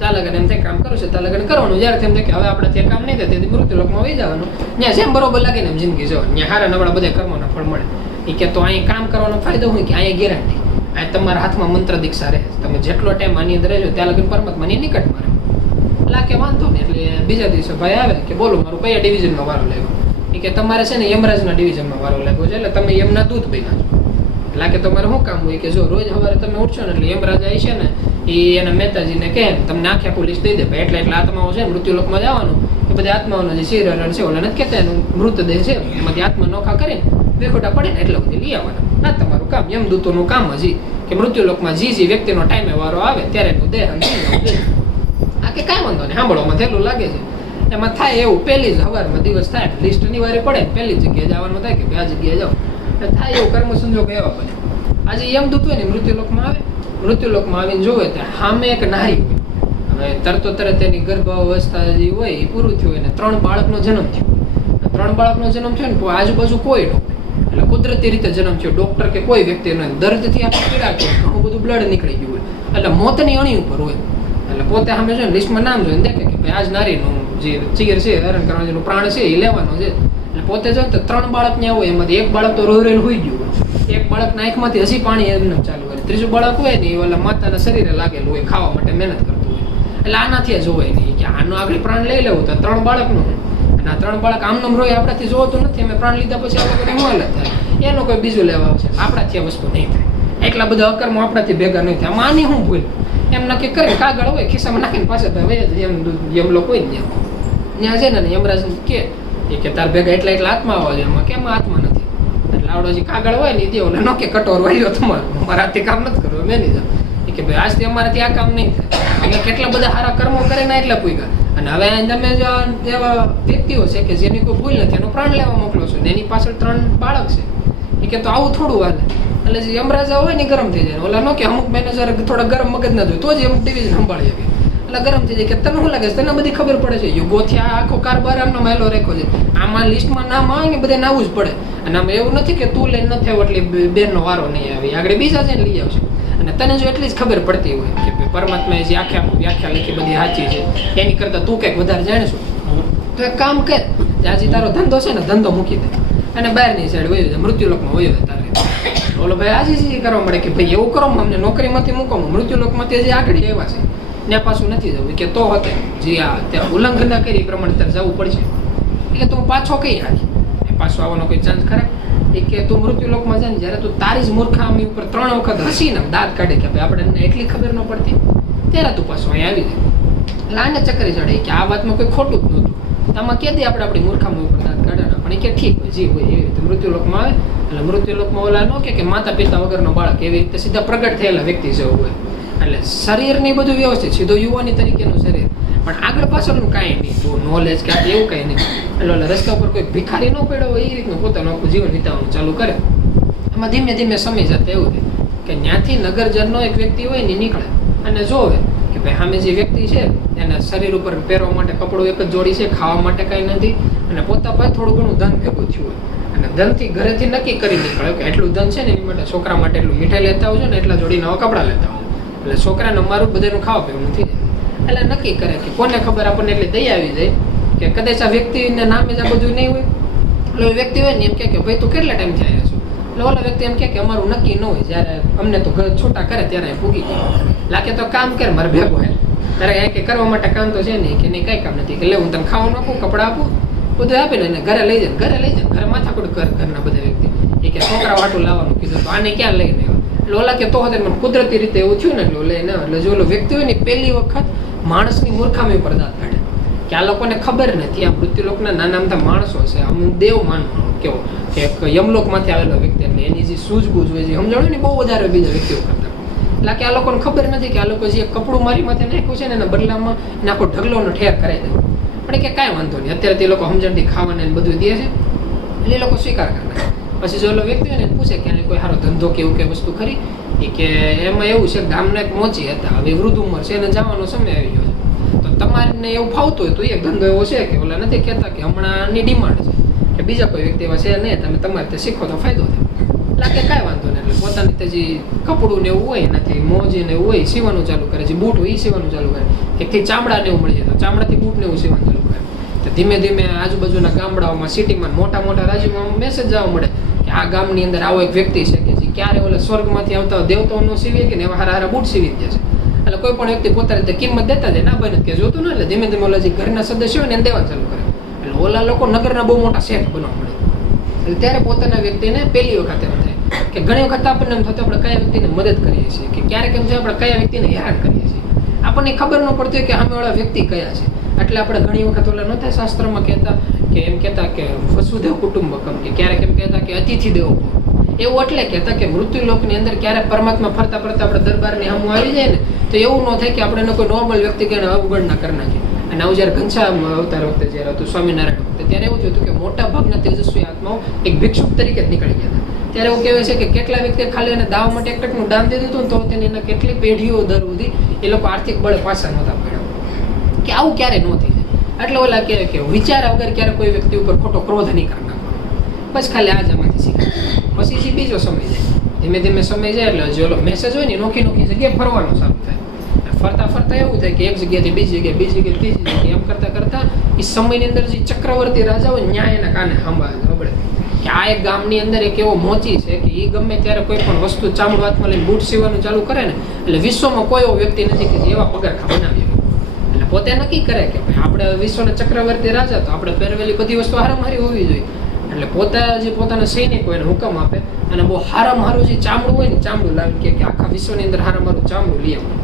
ત્યાં લગન એમ થાય કામ કરું છે ત્યાં લગન કરવાનું. જ્યારે તેમ થાય કે હવે આપણે ત્યાં કામ નહીં થાય તેથી મૃત્યુલોકમાં વહી જવાનું. ત્યાં જેમ બરોબર લાગે ને એમ જિંદગી જવાનું. ત્યાં સારા નબળા બધા કર્મોના ફળ મળે. એ કે તો અહીં કામ કરવાનો ફાયદો હોય કે અહીંયા ગેરંટી, અહીં તમારા હાથમાં મંત્ર દીક્ષા રહે, તમે જેટલો ટાઈમ આની અંદર રહેજો ત્યાં લગન પરમાત્માની નિકટમાં રહે. એટલે કે વાંધો નહીં. એટલે બીજા દિવસે ભાઈ આવે કે બોલો મારું કયા ડિવિઝનમાં વારો લેવો? એ કે તમારે છે ને યમરાજના ડિવિઝનમાં વારો લાગ્યો છે, એટલે તમે યમના દૂધ બન્યા છો. એટલે કે તમારે શું કામ હોય કે જો રોજ સવારે તમે ઉઠશો ને એટલે યમરાજ આવી છે ને એ એના મહેતાજીને કહે તમને આખી આખું લિસ્ટ દઈ દે ભાઈ એટલે આત્માઓ છે ને મૃત્યુલોકમાં જવાનું એ બધી આત્માઓનો જે શિરહરણ છે ઓલા નથી કહેતા એનું મૃતદેહ છે એમાંથી આત્મા નોખા કરીને વેખોટા પડે ને એટલે બધી લઈ આવવાના. આ તમારું કામ યમદૂતોનું કામ હજી કે મૃત્યુલોકમાં જે વ્યક્તિનો ટાઈમે વારો આવે ત્યારે એનું દેહ આ કે કાંઈ વાંધો નહીં, સાંભળવામાં થયેલું લાગે છે. એમાં થાય એવું પહેલી જ સવારમાં દિવસ થાય લિસ્ટ અનિવાર્ય પડે ને પહેલી જગ્યાએ જવાનું થાય કે આ જગ્યાએ જાઓ થાય એવું કર્મ સંજોગ એવા બને. આજે યમદૂત હોય ને મૃત્યુલોકમાં આવે, મૃત્યુલોકમાં આવીને જોવે ત્યાં સામે એક નારી હોય. હવે તરતો તરત એની ગર્ભાવસ્થા જે હોય એ પૂરું થયું હોય ને 3 બાળકનો જન્મ થયો. 3 બાળકનો જન્મ થયો ને આજુબાજુ કોઈ ન હોય, એટલે કુદરતી રીતે જન્મ થયો. ડોક્ટર કે કોઈ વ્યક્તિ દર્દથી આપણે પીડા છે, ઘણું બધું બ્લડ નીકળી ગયું હોય, એટલે મોતની અણી ઉપર હોય. એટલે પોતે સામે છે ને લિસ્ટમાં નામ જોઈને દેખે કે ભાઈ આજ નારીનું જે ચીર છે હરણ કરવાનું જેનું પ્રાણ છે એ લેવાનો છે. એટલે પોતે જો તો 3 બાળક ત્યાં હોય, એમાંથી એક બાળક તો રોઈ હોઈ ગયું હોય, એક બાળકના આંખમાંથી હસી પાણી એમને ચાલુ હોય, ત્રીજું બાળક હોય ને એ ઓલા માતાના શરીરે લાગેલું હોય, ખાવા માટે મહેનત કરતું હોય. એટલે આનાથી જોવાય નહીં કે આનો આગળ પ્રાણ લઈ લેવું તો 3 બાળકનું અને આ 3 બાળક આમનામ રોય આપણાથી જોવાતું નથી. અમે પ્રાણ લીધા પછી આ લોકોને શું હાલત થાય, એનો કોઈ બીજું લેવા આવશે, આપણાથી આ વસ્તુ નહીં થાય. એટલા બધા અકર્મો આપણાથી ભેગા નહીં થાય. આમાં આની શું ભૂલ? એમ નક્કી કરે કાગળ હોય ખિસ્સામાં નાખીને પાછળ એમ લોકો હોય ને ત્યાં છે ને યમરાજ કે તાર ભેગા એટલા આત્મા આવવા જોઈએ. એમાં કેમ આત્મા નથી? એટલે આવડો જે કાગળ હોય ને એ દેવો નોકે કટોર વાળ્યો તમારું, અમારા હાથથી કામ નથી કરવું. મેં નહીં જાવ કે ભાઈ આજથી અમારાથી આ કામ નહીં થાય. અમે કેટલા બધા સારા કર્મો કરીને એટલા પૂગ્યા અને હવે તમે જો એવા વ્યક્તિઓ છે કે જેની કોઈ ભૂલ નથી એનો પ્રાણ લેવા મોકલો છો ને એની પાછળ 3 બાળક છે. એ કે તો આવું થોડું હાલે. એટલે જે યમરાજા હોય ને ગરમ થઈ જાય. ઓલા નો કે અમુક મેનેજર થોડા ગરમ મગજ ના જોઈએ તો જ અમુક ડિવિઝન સંભાળી શકે. એટલે ગરમ થઈ જાય કે તને શું લાગે છે, તને બધી ખબર પડે છે, યુગોથી આ આખો કારભાર આમનો માયલો રેખો છે, આમાં લિસ્ટમાં નામ આવે ને બધાને આવવું જ પડે. અને આમાં એવું નથી કે તું લઈને નથી આવ્યો એટલે બેનનો વારો નહીં આવે, આગળ બીજા જઈને લઈ આવશે. અને તને જો એટલી જ ખબર પડતી હોય કે પરમાત્માએ જે વ્યાખ્યા લખી બધી સાચી છે એની કરતાં તું કંઈક વધારે જાણીશું તો એક કામ કર, આજે તારો ધંધો છે ને ધંધો મૂકી દે અને બહારની સાઈડ વયો જાય, મૃત્યુલોકમાં વયો જાય તારે. ઓલો ભાઈ આજે જ કરવા મળે કે ભાઈ એવું કરો અમને નોકરીમાંથી મૂકો, મૃત્યુલોકમાંથી જે આગળ આવ્યા છે ત્યાં પાછું નથી જવું કે તો હતે જે આ ત્યાં ઉલ્લંઘન કરી પ્રમાણે તારે જવું પડશે. એટલે તું પાછો કઈ રાખી પાછો આવવાનો કોઈ ચાન્સ ખરા? એ કે તું મૃત્યુલોકમાં જાય ને જ્યારે તું તારી જ મૂર્ખામી ઉપર 3 વખત હસીને દાંત કાઢે કે ભાઈ આપણે એટલી ખબર ન પડતી ત્યારે તું પાછો અહીં આવી જાય. એટલે આને ચક્કરી ચડે કે આ વાતમાં કોઈ ખોટું જ નહોતું, આમાં કે દે આપણે આપણી મૂર્ખામી ઉપર દાંત કાઢવાના. પણ એ કે ઠીક હોય જે હોય એવી રીતે મૃત્યુલોકમાં આવે. એટલે મૃત્યુલોકમાં ઓલા ન કે માતા પિતા વગરનો બાળક એવી રીતે સીધા પ્રગટ થયેલા વ્યક્તિ જેવું હોય. એટલે શરીરની બધું વ્યવસ્થિત, સીધો યુવાની તરીકેનું શરીર, પણ આગળ પાછળનું કાંઈ નહીં, બહુ નોલેજ કે એવું કાંઈ નહીં. એટલે રસ્તા ઉપર કોઈ ભિખારી ન પડ્યો હોય એ રીતનું પોતાનું આખું જીવન વિતાવવાનું ચાલુ કરે. એમાં ધીમે ધીમે સમય જતા એવું થાય કે ત્યાંથી નગરજનનો એક વ્યક્તિ હોય ને નીકળે અને જોવે કે ભાઈ સામે જે વ્યક્તિ છે એને શરીર ઉપર પહેરવા માટે કપડું એક જ જોડી છે, ખાવા માટે કાંઈ નથી, અને પોતા પાસે થોડું ઘણું ધન ભેગું થયું હોય અને ધનથી ઘરેથી નક્કી કરી નીકળ્યો કે એટલું ધન છે ને એની માટે છોકરા માટે એટલું મીઠાઈ લેતા આવજો ને એટલા જોડી નવા કપડાં લેતા આવજો, એટલે છોકરાને અમારું બધાનું ખાવા પીવું નથી જાય. એટલે નક્કી કરે કે કોને ખબર આપણને એટલી દઈ આવી જાય કે કદાચ આ વ્યક્તિને નામે જ આ બધું નહીં હોય. એટલે વ્યક્તિ હોય ને એમ કે ભાઈ તું કેટલા ટાઈમથી આવ્યા છો? એટલે ઓલા વ્યક્તિ એમ કે અમારું નક્કી ન હોય, જ્યારે અમને તો ઘર છૂટા કરે ત્યારે પૂગી જાય. લાગે તો કામ કરે મારે ભેગો હે, તારે કે કરવા માટે કામ તો છે નહીં કે નહીં, કાંઈ કામ નથી કે લે હું તને ખાવાનું આપું, કપડાં આપું, બધું આપીને એને ઘરે લઈ જાય, ઘરે માથાકૂટ કર ઘરના બધા વ્યક્તિ એ કે છોકરા વાટું લાવવાનું કીધું તો આને ક્યાં લઈને આવ્યો? એટલે ઓલા કે તો મને કુદરતી રીતે એવું થયું ને એટલે લઈને એટલે જો ઓલો વ્યક્તિ હોય ને પહેલી વખત માણસની મૂર્ખામી ઉપર દાંત કાઢે કે આ લોકોને ખબર નથી આ મૃત્યુલોકના નાના મોટા માણસો છે, આમ દેવ માનવાનો કેવો કે યમલોકમાંથી આવેલો વ્યક્તિ, એટલે એની જે સૂઝબૂઝ હોય છે સમજાણું ને બહુ વધારે બીજા વ્યક્તિઓ કરતા. એટલે કે આ લોકોને ખબર નથી કે આ લોકો જે કપડું મારી માથે નાખ્યું છે ને એના બદલામાં એને આખો ઢગલોનો ઠેર કરાવી દે. પણ કે કાંઈ વાંધો નહીં, અત્યારે તે લોકો સમજણથી ખાવાને બધું દે છે એટલે એ લોકો સ્વીકાર કરે. પછી જો ઓલો વ્યક્તિ હોય ને પૂછે કે એને કોઈ સારો ધંધો કે એવું કે વસ્તુ ખરી, એ કે એમાં એવું છે ગામના એક મોચી હતા, હવે વૃદ્ધ ઉંમર છે એને જવાનો સમય આવી ગયો છે, તો તમારે એવું ફાવતું હોય તો એક ધંધો એવો છે કે ઓલા નથી કહેતા કે હમણાંની ડિમાન્ડ છે કે બીજા કોઈ વ્યક્તિ એવા છે નહીં, તમે તમારે તે શીખો તો ફાયદો થાય. એટલે કે કાંઈ વાંધો નહીં, એટલે પોતાની તે જે કપડું ને એવું હોય એનાથી મોજી ને એવું હોય સીવાનું ચાલુ કરે, જે બૂટ હોય એ સીવાનું ચાલુ કરે, કે ચામડા ને એવું મળી જાય તો ચામડાથી બૂટ ને એવું સીવાનું ચાલુ કરે. તો ધીમે ધીમે આજુબાજુના ગામડાઓમાં સિટીમાં મોટા મોટા રાજ્યોમાં મેસેજ જવા મળે કે આ ગામની અંદર આવો એક વ્યક્તિ છે કે જે ક્યારે ઓલા સ્વર્ગમાંથી આવતા દેવતાઓનો સીવી કે ને એવા હારા બૂટ સીવી દે છે. એટલે કોઈ પણ વ્યક્તિ પોતાની રીતે કિંમત દેતા જાય, ના બને કે જોતું ને, એટલે ધીમે ધીમે ઓલા જે ઘરના સદસ્યો હોય ને એને દેવા ચાલુ કરે. એટલે ઓલા લોકો નગરના બહુ મોટા શેઠ બનવા મળે. એટલે ત્યારે પોતાના વ્યક્તિને પહેલી વખત એમ થાય કે ઘણી વખત આપણને એમ થતું આપણે કયા વ્યક્તિને મદદ કરીએ છીએ, કે ક્યારેક એમ છે આપણે કયા વ્યક્તિને હેરાન કરીએ છીએ, આપણને ખબર ન પડતી હોય કે સામેવાળા વ્યક્તિ કયા છે. એટલે આપણે ઘણી વખત ઓલા નહોતા શાસ્ત્રમાં કહેતા કે એમ કહેતા કે વસુદેવ કુટુંબકમ, કે ક્યારેક એમ કહેતા કે અતિથિ દેવો ભવ. એવું એટલે કહેતા કે મૃત્યુલોકની અંદર ક્યારેક પરમાત્મા ફરતા ફરતા આપણે દરબારની સામું આવી જાય ને તો એવું ન થાય કે આપણે એને કોઈ નોર્મલ વ્યક્તિ કે અવગણના કરી નાખીએ. અને આવું જ્યારે ઘનશ્યામ અવતાર વખતે જ્યારે હતું સ્વામિનારાયણ વખતે ત્યારે એવું થયું કે મોટા ભાગના તેજસ્વી આત્માઓ એક ભિક્ષુક તરીકે જ નીકળી ગયા હતા. ત્યારે એવું કહેવાય છે કે કેટલા વ્યક્તિએ ખાલી એને દાવા માટે એક ટકનું દાન દીધું હતું તો તેની એના કેટલી પેઢીઓ દર સુધી એ લોકો આર્થિક બળે પાછા નહોતા પડ્યા, કે આવું ક્યારે ન થઈ જાય. એટલે ઓલા કહે કે વિચાર વગર ક્યારે કોઈ વ્યક્તિ ઉપર ખોટો ક્રોધ નહીં કરી નાખવાનો, બસ ખાલી આ જમાંથી શીખે. પછી બીજો સમય જાય, ધીમે ધીમે સમય જાય એટલે જે ઓલો મેસેજ હોય ને નોખી નોખી જગ્યાએ ફરવાનું સારું થાય. ફરતા ફરતા એવું થાય કે એક જગ્યાથી બીજી જગ્યાએ, બીજી જગ્યાએ ત્રીજી જગ્યાએ, એમ કરતા કરતા એ સમયની અંદર જે ચક્રવર્તી રાજા હોય ન્યાય એના કાને સાંભળે કે આ એક ગામની અંદર એક એવો મોચી છે કે એ ગમે ત્યારે કોઈ પણ વસ્તુ ચામડું હાથમાં લઈને બૂટ સીવાનું ચાલુ કરે ને એટલે વિશ્વમાં કોઈ એવો વ્યક્તિ નથી કે જે એવા પગરખા બનાવી. એટલે પોતે નક્કી કરે કે ભાઈ આપણે વિશ્વના ચક્રવર્તી રાજા તો આપણે પહેરવેલી બધી વસ્તુ હારામારી હોવી જોઈએ. એટલે પોતાના સૈનિકો એને હુકમ આપે અને બહુ હારામારું જે ચામડું હોય ને ચામડું લાવી કે આખા વિશ્વની અંદર હારામારું ચામડું લઈ આવે.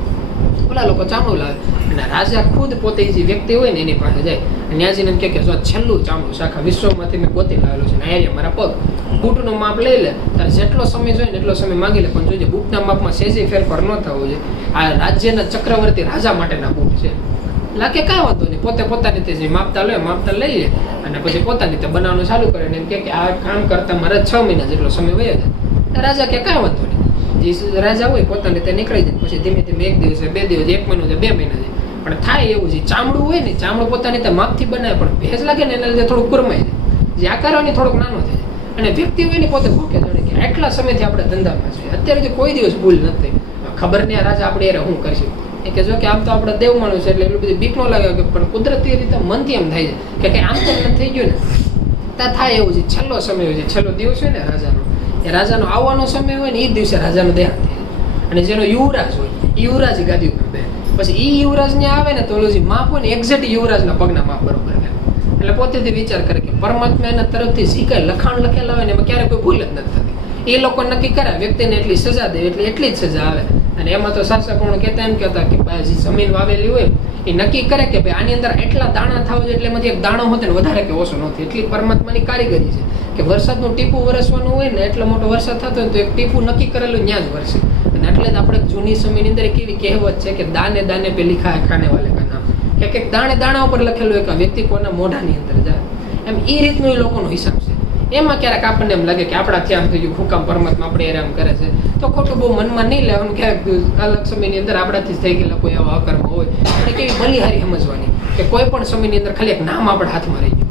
ઓલા લોકો ચામડું લાવે અને રાજા ખુદ પોતે જે વ્યક્તિ હોય ને એની પાસે જાય અને ત્યાં જઈને એમ કે જો છેલ્લું ચામડું છે આખા વિશ્વમાંથી મેં ગોતી લાવેલું છે ને આર્ય મારા પગ, બૂટનું માપ લઈ લે, તારે જેટલો સમય જોઈએ ને એટલો સમય માગી લે, પણ જોઈએ બૂટના માપમાં સેજે ફેરફાર ન થવો જોઈએ. આ રાજ્યના ચક્રવર્તી રાજા માટેના બૂટ છે. લાગે કાંઈ વાંધો નહીં, પોતે પોતાની રીતે જે માપતા લઈ લે અને પછી પોતાની રીતે બનાવવાનું ચાલુ કરે ને એમ કે આ કામ કરતા મારે 6 મહિના જેટલો સમય વયો જાય. રાજા કે કાંઈ વાંધો નહીં, જે રાજા હોય પોતાની રીતે નીકળી જાય. પછી ધીમે ધીમે 1 દિવસ 2 દિવસ 1 મહિનો 2 મહિના જાય, પણ થાય એવું છે ચામડું હોય ને ચામડું પોતાની રીતે માપથી બનાવે પણ ભેજ લાગે ને એના લીધે થોડું કુરમાઈ જાય, જે આકારવાની થોડોક નાનો થાય. અને વ્યક્તિ હોય ને પોતે ભોકે જાણે કે આટલા સમયથી આપણે ધંધામાં છે, અત્યારે કોઈ દિવસ ભૂલ નથી, ખબર નહીં આ રાજા આપણે યાર શું કરશું. એ કે જો કે આમ તો આપણે દેવ માણસ છે એટલે એટલું બધી બીક ન લાગે, પણ કુદરતી રીતે મનથી એમ થાય છે કે આમ તો નથી થઈ ગયું ને ત્યાં થાય એવું છે. છેલ્લો સમય હોય છે, છેલ્લો દિવસ હોય ને રાજાનો, એ રાજાનો આવવાનો સમય હોય ને એ દિવસે રાજાનો દેહાંત થાય. અને જેનો યુવરાજ હોય એ યુવરાજ ગાદી ઉપર બે, પછી એ યુવરાજ ને આવે ને તો ઓલું જે માપ હોય ને એક્ઝેક્ટ યુવરાજના પગના માપ બરોબર થાય. એટલે પોતેથી વિચાર કરે કે પરમાત્મા એના તરફથી જે કાંઈ લખાણ લખેલા હોય ને એમાં ક્યારે કોઈ ભૂલ જ નથી થતી. એ લોકો નક્કી કરે વ્યક્તિને એટલી સજા દે એટલે એટલી જ સજા આવે. અને એમાં તો શાસકોને કહેતા એમ કહેતા કે જે જમીન વાવેલી હોય એ નક્કી કરે કે ભાઈ આની અંદર એટલા દાણા થાવ જોઈએ, એટલે એમાંથી એક દાણો હોતો ને વધારે કે ઓછો નથી. એટલી પરમાત્માની કારીગરી છે કે વરસાદનું ટીપું વરસવાનું હોય ને એટલો મોટો વરસાદ થતો હોય તો એક ટીપું નક્કી કરેલું ત્યાં જ વરસે. અને એટલે જ આપણે જૂની સમયની અંદર એક એવી કહેવત છે કે દાને દાને પે લિખા હૈ ખાને વાલે કા નામ, કે દાણે દાણા ઉપર લખેલું એક વ્યક્તિ કોના મોઢાની અંદર જાય એમ એ રીતનો એ લોકોનો હિસાબ છે. એમાં ક્યારેક આપણને એમ લાગે કે આપણાથી આમ થઈ ગયું, હું કામ પરમાત્મા આપણે આરામ કરે છે, તો ખોટું બહુ મનમાં નહીં લેવાનું. ક્યારેક અલગ સમયની અંદર આપણાથી જ થઈ ગયેલા કોઈ આવા અકર્મ હોય, આપણે કેવી બલિહારી સમજવાની કે કોઈ પણ સમયની અંદર ખાલી એક નામ આપણા હાથમાં રહી ગયું,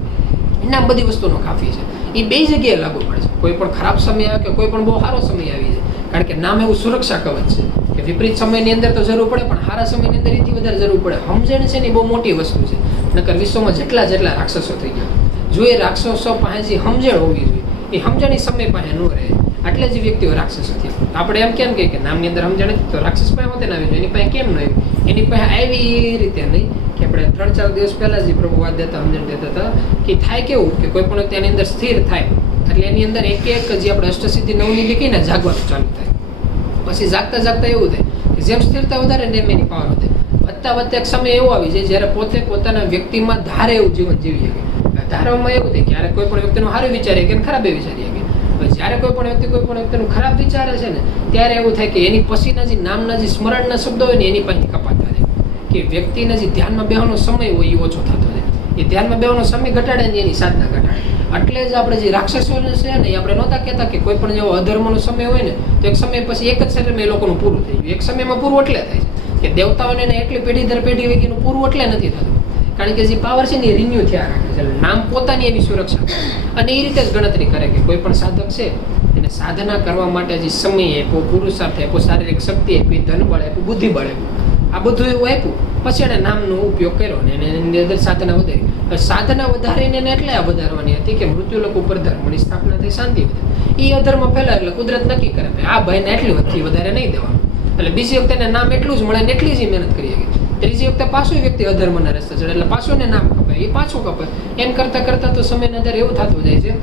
એના બધી વસ્તુનો કાફી છે. એ બે જગ્યાએ લાગુ પડે છે. કોઈ પણ ખરાબ સમય આવે કે કોઈ પણ બહુ સારો સમય આવી જાય, કારણ કે નામ એવું સુરક્ષા કવચ છે કે વિપરીત સમયની અંદર તો જરૂર પડે, પણ સારા સમયની અંદર એથી વધારે જરૂર પડે. સમજણ છે ને એ બહુ મોટી વસ્તુ છે. નકર વિશ્વમાં જેટલા રાક્ષસો થઈ ગયા, જો એ રાક્ષસો પાસે જે સમજણ હોવી જોઈએ, એ સમજણ સમય પાસે ન રહે, એટલે જ વ્યક્તિઓ રાક્ષસો થયા. આપણે એમ કેમ કે નામની અંદર સમજણ તો રાક્ષસ પાસે હોતે ના આવી, એની પાસે કેમ ન આવી? એની પાસે આવી એ રીતે નહીં કે આપણે 3-4 દિવસ પહેલા જે પ્રભુ વાત દેતા સમજણ દેતા હતા કે થાય કેવું કે કોઈ પણ તેની અંદર સ્થિર થાય એટલે એની અંદર એક જે આપણે અષ્ટસિદ્ધિ નવનિધિ કહીને જાગવાનું ચાલુ થાય. પછી જાગતા એવું થાય કે જેમ સ્થિરતા વધારે ને એમ એની પાવર વધે. વધતા એક સમય એવો આવી જાય જ્યારે પોતે પોતાના વ્યક્તિમાં ધારે એવું જીવન જીવી શકે. ધારવામાં એવું થાય ક્યારે કોઈ પણ વ્યક્તિનું સારું વિચારીએ કે ખરાબ એ વિચારીએ કે જ્યારે કોઈ પણ વ્યક્તિનું ખરાબ વિચારે છે ને ત્યારે એવું થાય કે એની પછીના જે નામના જે સ્મરણના શબ્દો હોય ને એની પાસે કપાત થાય કે વ્યક્તિને જે ધ્યાનમાં બેહવાનો સમય હોય એ ઓછો થતો જાય. એ ધ્યાનમાં બેહવાનો સમય ઘટાડે ને એની સાધના ઘટાડે. એટલે જ આપણે જે રાક્ષસોને છે ને એ આપણે નહોતા કહેતા કે કોઈ પણ જેવો અધર્મનો સમય હોય ને તો એક સમય પછી એક જ શરીરમાં એ લોકોનું પૂરું થઈ ગયું. એક સમયમાં પૂરું એટલે થાય છે કે દેવતાઓને એટલી પેઢી દર પેઢી વગેરેનું પૂરું એટલે નથી થતું, કારણ કે જે પાવર છે ને એ રિન્યુ થયા રાખે છે. નામ પોતાની એવી સુરક્ષા અને એ રીતે જ ગણતરી કરે કે કોઈ પણ સાધક છે એને સાધના કરવા માટે જે સમય આપ્યો, પુરુષાર્થ આપ્યો, શારીરિક શક્તિ આપી, ધન બળ આપ્યું, બુદ્ધિ બળ આપ્યું, આ બધું એવું આપ્યું, પછી એને નામનો ઉપયોગ કર્યો ને એની અંદર સાધના વધારી. સાધના વધારીને એને એટલે આ વધારવાની હતી કે મૃત્યુલોક ઉપર ધર્મની સ્થાપના થઈ, શાંતિ વધે. એ અધર્મ ફેલાય એટલે કુદરત નક્કી કરે આ ભાઈને એટલી વધથી વધારે નહીં દેવાનું, એટલે બીજી વખતે એને નામ એટલું જ મળે ને એટલી જ મહેનત કરી શકે. ત્રીજી વખતે પાછું વ્યક્તિ અધર્મના રસ્તે ચડે એટલે પાછું એને નામ કપાય, એ પાછું કપાય. એમ કરતાં તો સમયની અંદર એવું થતું જાય છે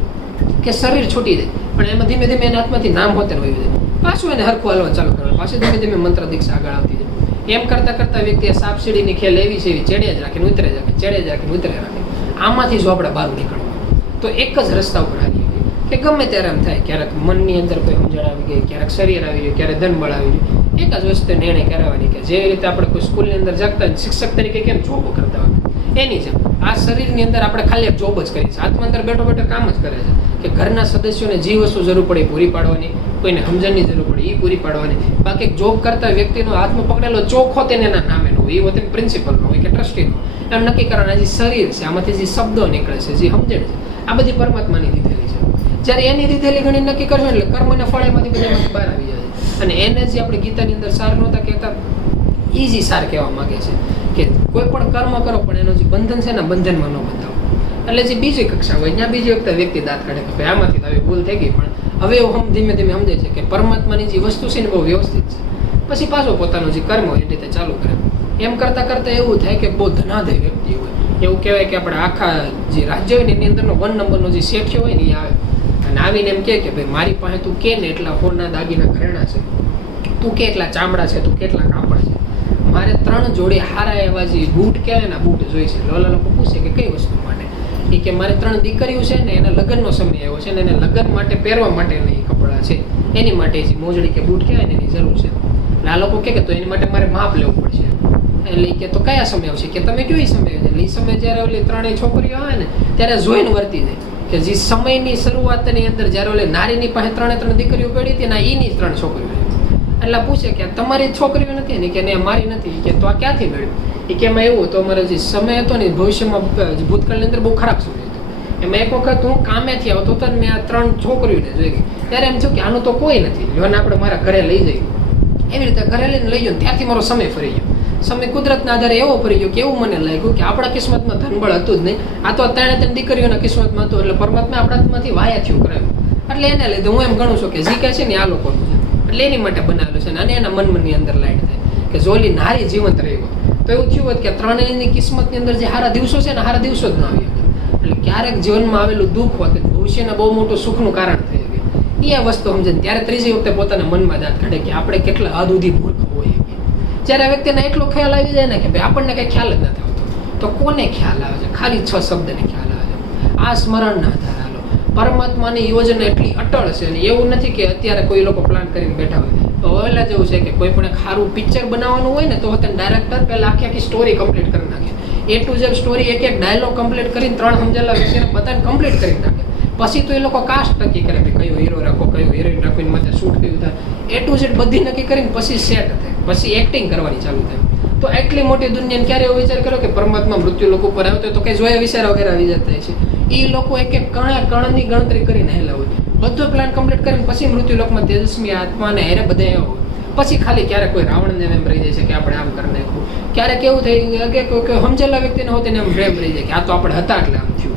કે શરીર છૂટી જાય, પણ એમાં ધીમે ધીમે એના હાથમાંથી નામ હોતે વહી જાય. પાછું એને હરખું હાલવા ચાલુ કરવાનું, પાછું ધીમે ધીમે મંત્ર દીક્ષા આગળ આવતી જાય. એમ કરતાં વ્યક્તિએ સાપ સીડીની ખેલ એવી છે એવી ચડ્યા જ રાખીને ઉતરે જ રાખે. આમાંથી જો આપણે બહાર નીકળવાનું તો એક જ રસ્તા ઉપર આવી ગઈ કે ગમે ત્યારે એમ થાય, ક્યારેક મનની અંદર કોઈ સમજણ આવી ગઈ, ક્યારેક શરીર આવી ગયું, ક્યારેક ધન બળ આવી ગયું. એક જ વસ્તુ નિર્ણય કરવાની કે જેવી રીતે આપણે કોઈ સ્કૂલની અંદર જગતા શિક્ષક તરીકે કેમ જોબ કરતા હોય એની જેમ આ શરીરની અંદર આપણે ખાલી એક જોબ જ કરીએ છીએ. આત્મા અંદર બેઠો કામ જ કરે છે કે ઘરના સદસ્યોને જે વસ્તુ જરૂર પડે એ પૂરી પાડવાની, કોઈને સમજણની જરૂર પડે એ પૂરી પાડવાની. બાકી જોબ કરતા વ્યક્તિનો હાથમાં પકડેલો ચોખ્ખો તેને એના નામે નો હોય, એ વખતે પ્રિન્સિપલનો હોય કે ટ્રસ્ટીનો, એમ નક્કી કરવાના જે શરીર છે આમાંથી જે શબ્દો નીકળે છે, જે સમજણ છે, આ બધી પરમાત્માની દીધેલી છે. જ્યારે એની દીધેલી ગણી નક્કી કરશો એટલે કર્મના ફળ એમાંથી બધામાંથી બહાર આવી જાય. અને એને જે આપણે ગીતાની અંદર સાર નહોતા કહેતા એ જ સાર કહેવા માંગે છે કે કોઈ પણ કર્મ કરો પણ એનો જે બંધન છે ને બંધનમાં ન બંધાવો. એટલે જે બીજી કક્ષા હોય ત્યાં બીજી વખતે વ્યક્તિ દાંત કાઢે કે ભાઈ આમાંથી તો આવી ભૂલ થઈ ગઈ, પણ હવે એવું ધીમે ધીમે સમજાય છે કે પરમાત્માની જે વસ્તુ છે ને બહુ વ્યવસ્થિત છે. પછી પાછો પોતાનું જે કર્મ હોય એ રીતે ચાલુ કરે. એમ કરતાં એવું થાય કે બહુ ધનાધય વ્યક્તિ હોય, એવું કહેવાય કે આપણે આખા જે રાજ્ય હોય ને એની અંદરનો 1 નંબરનો જે શેઠિયો હોય ને એ આવે અને આવીને એમ કે ભાઈ મારી પાસે તું કે ને એટલા હોના દાગીના ઘરેણા છે, તું કે એટલા ચામડા છે, તું કેટલા કાપડ છે, મારે 3 જોડી હારા એવા જે બૂટ કહેવાય ને બૂટ જોઈ છે. લોલા લોકો પૂછે કે કઈ વસ્તુ માટે? એ કે મારે 3 દીકરીઓ છે ને એના લગ્નનો સમય આવ્યો છે ને એને લગ્ન માટે પહેરવા માટેના એ કપડાં છે, એની માટે જે મોજડી કે બૂટ કહેવાય ને એની જરૂર છે. એટલે આ લોકો કે તો એની માટે મારે માપ લેવું પડશે. એટલે કે તો કયા સમય આવશે કે તમે કયો સમય છે? એટલે એ સમય જ્યારે ઓલી 3 છોકરીઓ આવે ને ત્યારે જોઈને વર્તી જાય કે જે સમયની શરૂઆતની અંદર જ્યારે ઓલી નારીની પાસે 3 દીકરીઓ પડી હતી ને એની 3 છોકરીઓ. એટલે પૂછે કે તમારી છોકરીઓ નથી ને કે મારી નથી, કે તો આ ક્યાંથી મળ્યું? એ કે એમાં એવું તો અમારો જે સમય હતો ને ભવિષ્યમાં ભૂતકાળની અંદર બહુ ખરાબ સમય હતો. એમાં એક વખત હું કામેથી આવતો હતો ને મેં આ 3 છોકરીઓને જોઈ ગઈ, ત્યારે એમ થયું કે આનું તો કોઈ નથી, લોને આપણે મારા ઘરે લઈ જઈએ. એવી રીતે ઘરે લઈને લઈ ગયો ને ત્યારથી મારો સમય ફરી ગયો. સમય કુદરતના આધારે એવો ફરી ગયો કે એવું મને લાગ્યું કે આપણા કિસ્મતમાં ધનબળ હતું જ નહીં, આ તો 3 દીકરીઓના કિસ્મતમાં હતું. એટલે પરમાત્મા આપણામાંથી વાયા થયું કરાવ્યું. એટલે એને લીધે હું એમ ગણું છું કે જે કહે છે ને આ લોકોનું છે, એટલે એની માટે બનાવેલું છે. અને એના મનની અંદર લાઈટ થાય કે જો ઓલી નારી જીવંત રહી હોત તો એવું થયું હોત કે 3ની કિસ્મતની અંદર જે સારા દિવસો છે ને સારા દિવસો જ ના આવી. એટલે ક્યારેક જીવનમાં આવેલું દુઃખ હોત ભવિષ્યના બહુ મોટું સુખનું કારણ થઈ શકે. એ વસ્તુ સમજે ને ત્યારે ત્રીજી વખતે પોતાના મનમાં દાંત કાઢે કે આપણે કેટલા હદ સુધી મૂર્ખ હોઈએ. જ્યારે વ્યક્તિને એટલો ખ્યાલ આવી જાય ને કે ભાઈ આપણને કંઈ ખ્યાલ જ નથી આવતો, તો કોને ખ્યાલ આવે છે? ખાલી 6 શબ્દને ખ્યાલ આવે છે. આ સ્મરણના આધારે હાલો. પરમાત્માની યોજના એટલી અટળ છે અને એવું નથી કે અત્યારે કોઈ લોકો પ્લાન કરીને બેઠા હોય. તો ઓલા જેવું છે કે કોઈ પણ એક સારું પિક્ચર બનાવવાનું હોય ને તો તેને ડાયરેક્ટર પહેલાં આખી સ્ટોરી કમ્પ્લીટ કરી નાખે. A to Z સ્ટોરી એક ડાયલોગ કમ્પ્લીટ કરીને 3 સમજેલા વ્યક્તિને બધાને કમ્પ્લીટ કરી નાખે. પછી તો એ લોકો કાસ્ટ નક્કી કરે કે કયો હીરો રાખો, કયો હિરોઈન રાખીને માથે શૂટ કયું થાય, એ ટુ ઝેડ બધી નક્કી કરીને પછી સેટ થાય, પછી એક્ટિંગ કરવાની ચાલુ થાય. તો એટલી મોટી દુનિયાને ક્યારે એવો વિચાર કર્યો કે પરમાત્મા મૃત્યુ લોકો પર આવતો તો કઈ જોયા વિચાર વગેરે આવી જતા છે. એ લોકો એક એક કણની ગણતરી કરીને હેલા હોય, બધો પ્લાન કમ્પ્લીટ કરીને પછી મૃત્યુ લોકમાં તેજસ્વી આત્માને હેરે બધા એવા હોય. પછી ખાલી ક્યારેક કોઈ રાવણને એમ રહી જાય છે કે આપણે આમ કરી નાખ્યું, ક્યારેક એવું થઈ કે કોઈ સમજેલા વ્યક્તિને હોત એને એમ વેમ રહી જાય કે આ તો આપણે હતા એટલે આમ થયું.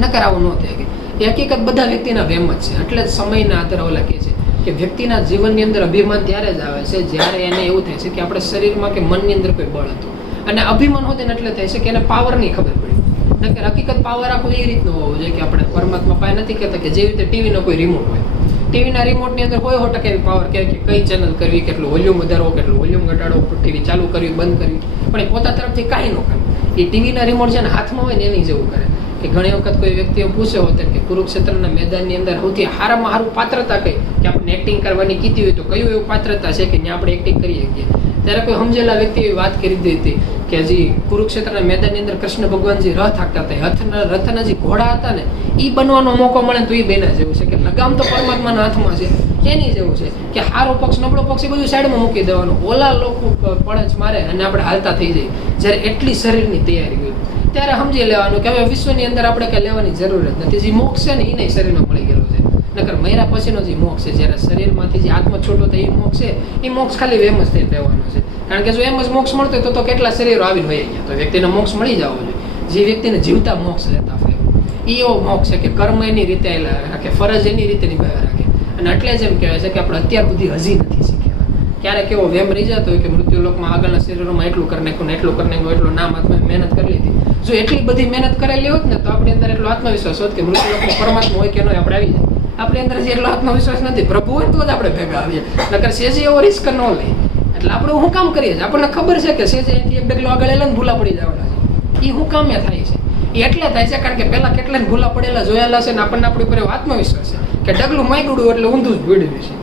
નકર આવું ન થાય. એ હકીકત બધા વ્યક્તિના વેમ જ છે. એટલે જ સમયના આધારે ઓલા કહે છે કે વ્યક્તિના જીવનની અંદર અભિમાન ત્યારે જ આવે છે જ્યારે એને એવું થાય છે કે આપણે શરીરમાં કે મનની અંદર કોઈ બળ હતું, અને અભિમાન હોત ને એટલે થાય છે કે એને પાવરની ખબર પડી. નકર હકીકત પાવર આખું એ રીતનું હોવું જોઈએ કે આપણે પરમાત્મા પાસે નથી કહેતા કે જેવી રીતે ટીવીનો કોઈ રિમોટ હોય, ટીવીના રિમોટની અંદર હોય 100% એવી પાવર કે કઈ ચેનલ કરવી, કેટલું વોલ્યુમ વધારવો, કેટલું વોલ્યુમ ઘટાડવો, ટીવી ચાલુ કરવી, બંધ કરવી, પણ એ પોતા તરફથી કાંઈ ન કરે. એ ટીવીના રિમોટ જેને હાથમાં હોય ને એની જેવું કરે. કે ઘણી વખત કોઈ વ્યક્તિઓ પૂછે હોત કે કુરુક્ષેત્રના મેદાનની અંદર સૌથી સારામાં સારું પાત્રતા કઈ, કે આપણે એક્ટિંગ કરવાની કીધી હોય તો કયું એવું પાત્રતા છે કે જ્યાં આપણે એક્ટિંગ કરી શકીએ. ત્યારે કોઈ સમજેલા વ્યક્તિએ વાત કરી દીધી હતી કે હજી કુરુક્ષેત્રના મેદાનની અંદર કૃષ્ણ ભગવાનજી રથ હાંકતા હતા, રથના જે ઘોડા હતા ને એ બનવાનો મોકો મળે તો એ બેના જેવું છે કે લગામ તો પરમાત્માના હાથમાં છે, એની જેવું છે કે સારો પક્ષ નબળો પક્ષ એ બધું સાઈડમાં મૂકી દેવાનું, ઓલા લોકો પડચ મારે અને આપણે હાલતા થઈ જઈએ. જ્યારે એટલી શરીરની તૈયારી હોય ત્યારે સમજી લેવાનું કે હવે વિશ્વની અંદર આપણે કઈ લેવાની જરૂર જ નથી. જે મોક્ષ છે ને એને શરીરમાં મળી ગયેલો છે. નકર મર્યા પછીનો જે મોક્ષ છે, જ્યારે શરીરમાંથી જે આત્મા છૂટો થાય એ મોક્ષ છે, એ મોક્ષ ખાલી એમ જ થઈ રહેવાનો છે. કારણ કે જો એમ જ મોક્ષ મળતો હોય તો કેટલા શરીરો આવીને વહી ગયા. તો વ્યક્તિને મોક્ષ મળી જવો જોઈએ. જે વ્યક્તિને જીવતા મોક્ષ લેતા હોય એ એવો મોક્ષ છે કે કર્મ એની રીતે રાખે, ફરજ એની રીતે નિભાવ્યા રાખે. અને એટલે જ એમ કહેવાય છે કે આપણે અત્યાર સુધી હજી નથી શીખ્યા. ક્યારેક એવો વેમ રહી જતો હોય કે મૃત્યુ લોકમાં આગળના શરીરોમાં એટલું કરી નાખ્યું ને એટલું કરી નાખ્યું, એટલું નામ આત્મા મહેનત કરી લીધી. જો એટલી બધી મહેનત કરેલી હોત ને તો આપણી અંદર એટલો આત્મવિશ્વાસ હોત કે મૃત્યુ લોકમાં પરમાત્મા હોય કે ન આપણે આવી જાય. આપણી અંદર જે એટલો આત્મવિશ્વાસ નથી, પ્રભુ હોય તો જ આપણે ભેગા આવીએ. નકર સેજે એવો રિસ્ક ન લઈએ. એટલે આપણે શું કામ કરીએ છીએ? આપણને ખબર છે કે સેજે અહીંથી એક ડગલો આગળ એલા ને ભૂલા પડી જવાના છે. એ શું કામ થાય છે? એ એટલે થાય છે કારણ કે પહેલા કેટલાને ભૂલા પડેલા જોયેલા છે ને આપણને આપણી ઉપર આત્મવિશ્વાસ છે કે ડગલું માંગ્યું એટલે ઊંધું જ ભીડ્યું છે.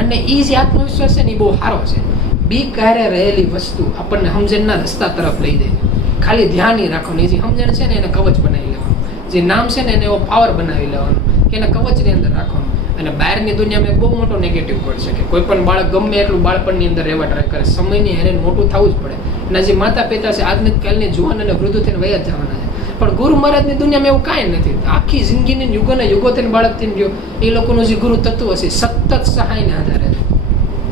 અને એ જે આત્મવિશ્વાસ છે ને એ બહુ સારો છે. બી ક્યારે રહેલી વસ્તુ આપણને સમજણના રસ્તા તરફ લઈ જાય. ખાલી ધ્યાન રાખવાનું. એ જે સમજણ છે ને એને કવચ બનાવી લેવાનું, જે નામ છે ને એને એવો પાવર બનાવી લેવાનું કે એને કવચની અંદર રાખવાનું. અને બહારની દુનિયામાં એક બહુ મોટો નેગેટિવ પોઈન્ટ છે કે કોઈ પણ બાળક ગમે એટલું બાળપણની અંદર રહેવા ટ્રાય કરે, સમયની હેરેન મોટું થવું જ પડે. એના જે માતા પિતા છે આજની કાલની જુવાન અને વૃદ્ધ થઈને વયા જ જવાના છે. પણ ગુરુ મહારાજની દુનિયામાં એવું કાંઈ નથી. આખી જિંદગીની યુગોને યુગો થઈને બાળક થઈને ગયો. એ લોકોનું જે ગુરુ તત્વ છે સતત સહાયને આધારે છે.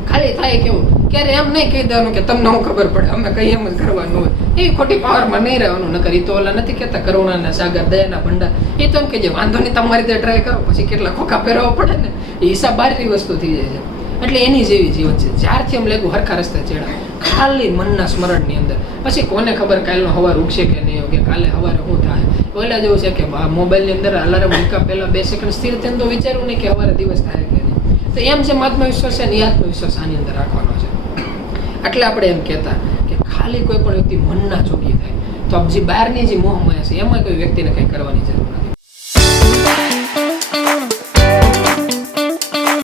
ખાલી થાય કેવું ક્યારે એમ નહીં કહી દેવાનું કે તમને હું ખબર પડે, અમે કઈ એમ જ કરવાનું હોય. એ ખોટી પાવરમાં નહીં રહેવાનું. નકર એ તો ઓલા નથી કહેતા કરુણાના સાગર, દયાના ભંડાર. એ તો એમ કહેજે વાંધો નહીં તમારી રીતે ટ્રાય કરો, પછી કેટલા ખોખા પહેરવા પડે ને એ હિસાબ બહારની વસ્તુ થઈ જાય છે. એટલે એની જેવી જીવન છે. જ્યારથી એમ લાગ્યું હરખા રસ્તે ચેડા, ખાલી મનના સ્મરણની અંદર. પછી કોને ખબર કાલનો હવાર ઉગશે કે નહીં ઉગે, કાલે હવારે શું થાય. પહેલા જેવું છે કે મોબાઈલની અંદર અલાર્મ મૂકા પહેલા 2 સેકન્ડ સ્થિર થઈને તો વિચારવું નહીં કે હવારે દિવસ થાય કે નહીં. તો એમ જેમ આત્મવિશ્વાસ છે ને એ આત્મવિશ્વાસ આની અંદર રાખવાનો છે. એટલે આપણે એમ કહેતા કે ખાલી કોઈ પણ વ્યક્તિ મનના જોગી થાય તો જે બહારની જે મોહમાયા છે એમાં કોઈ વ્યક્તિને કંઈ કરવાની જરૂર નથી.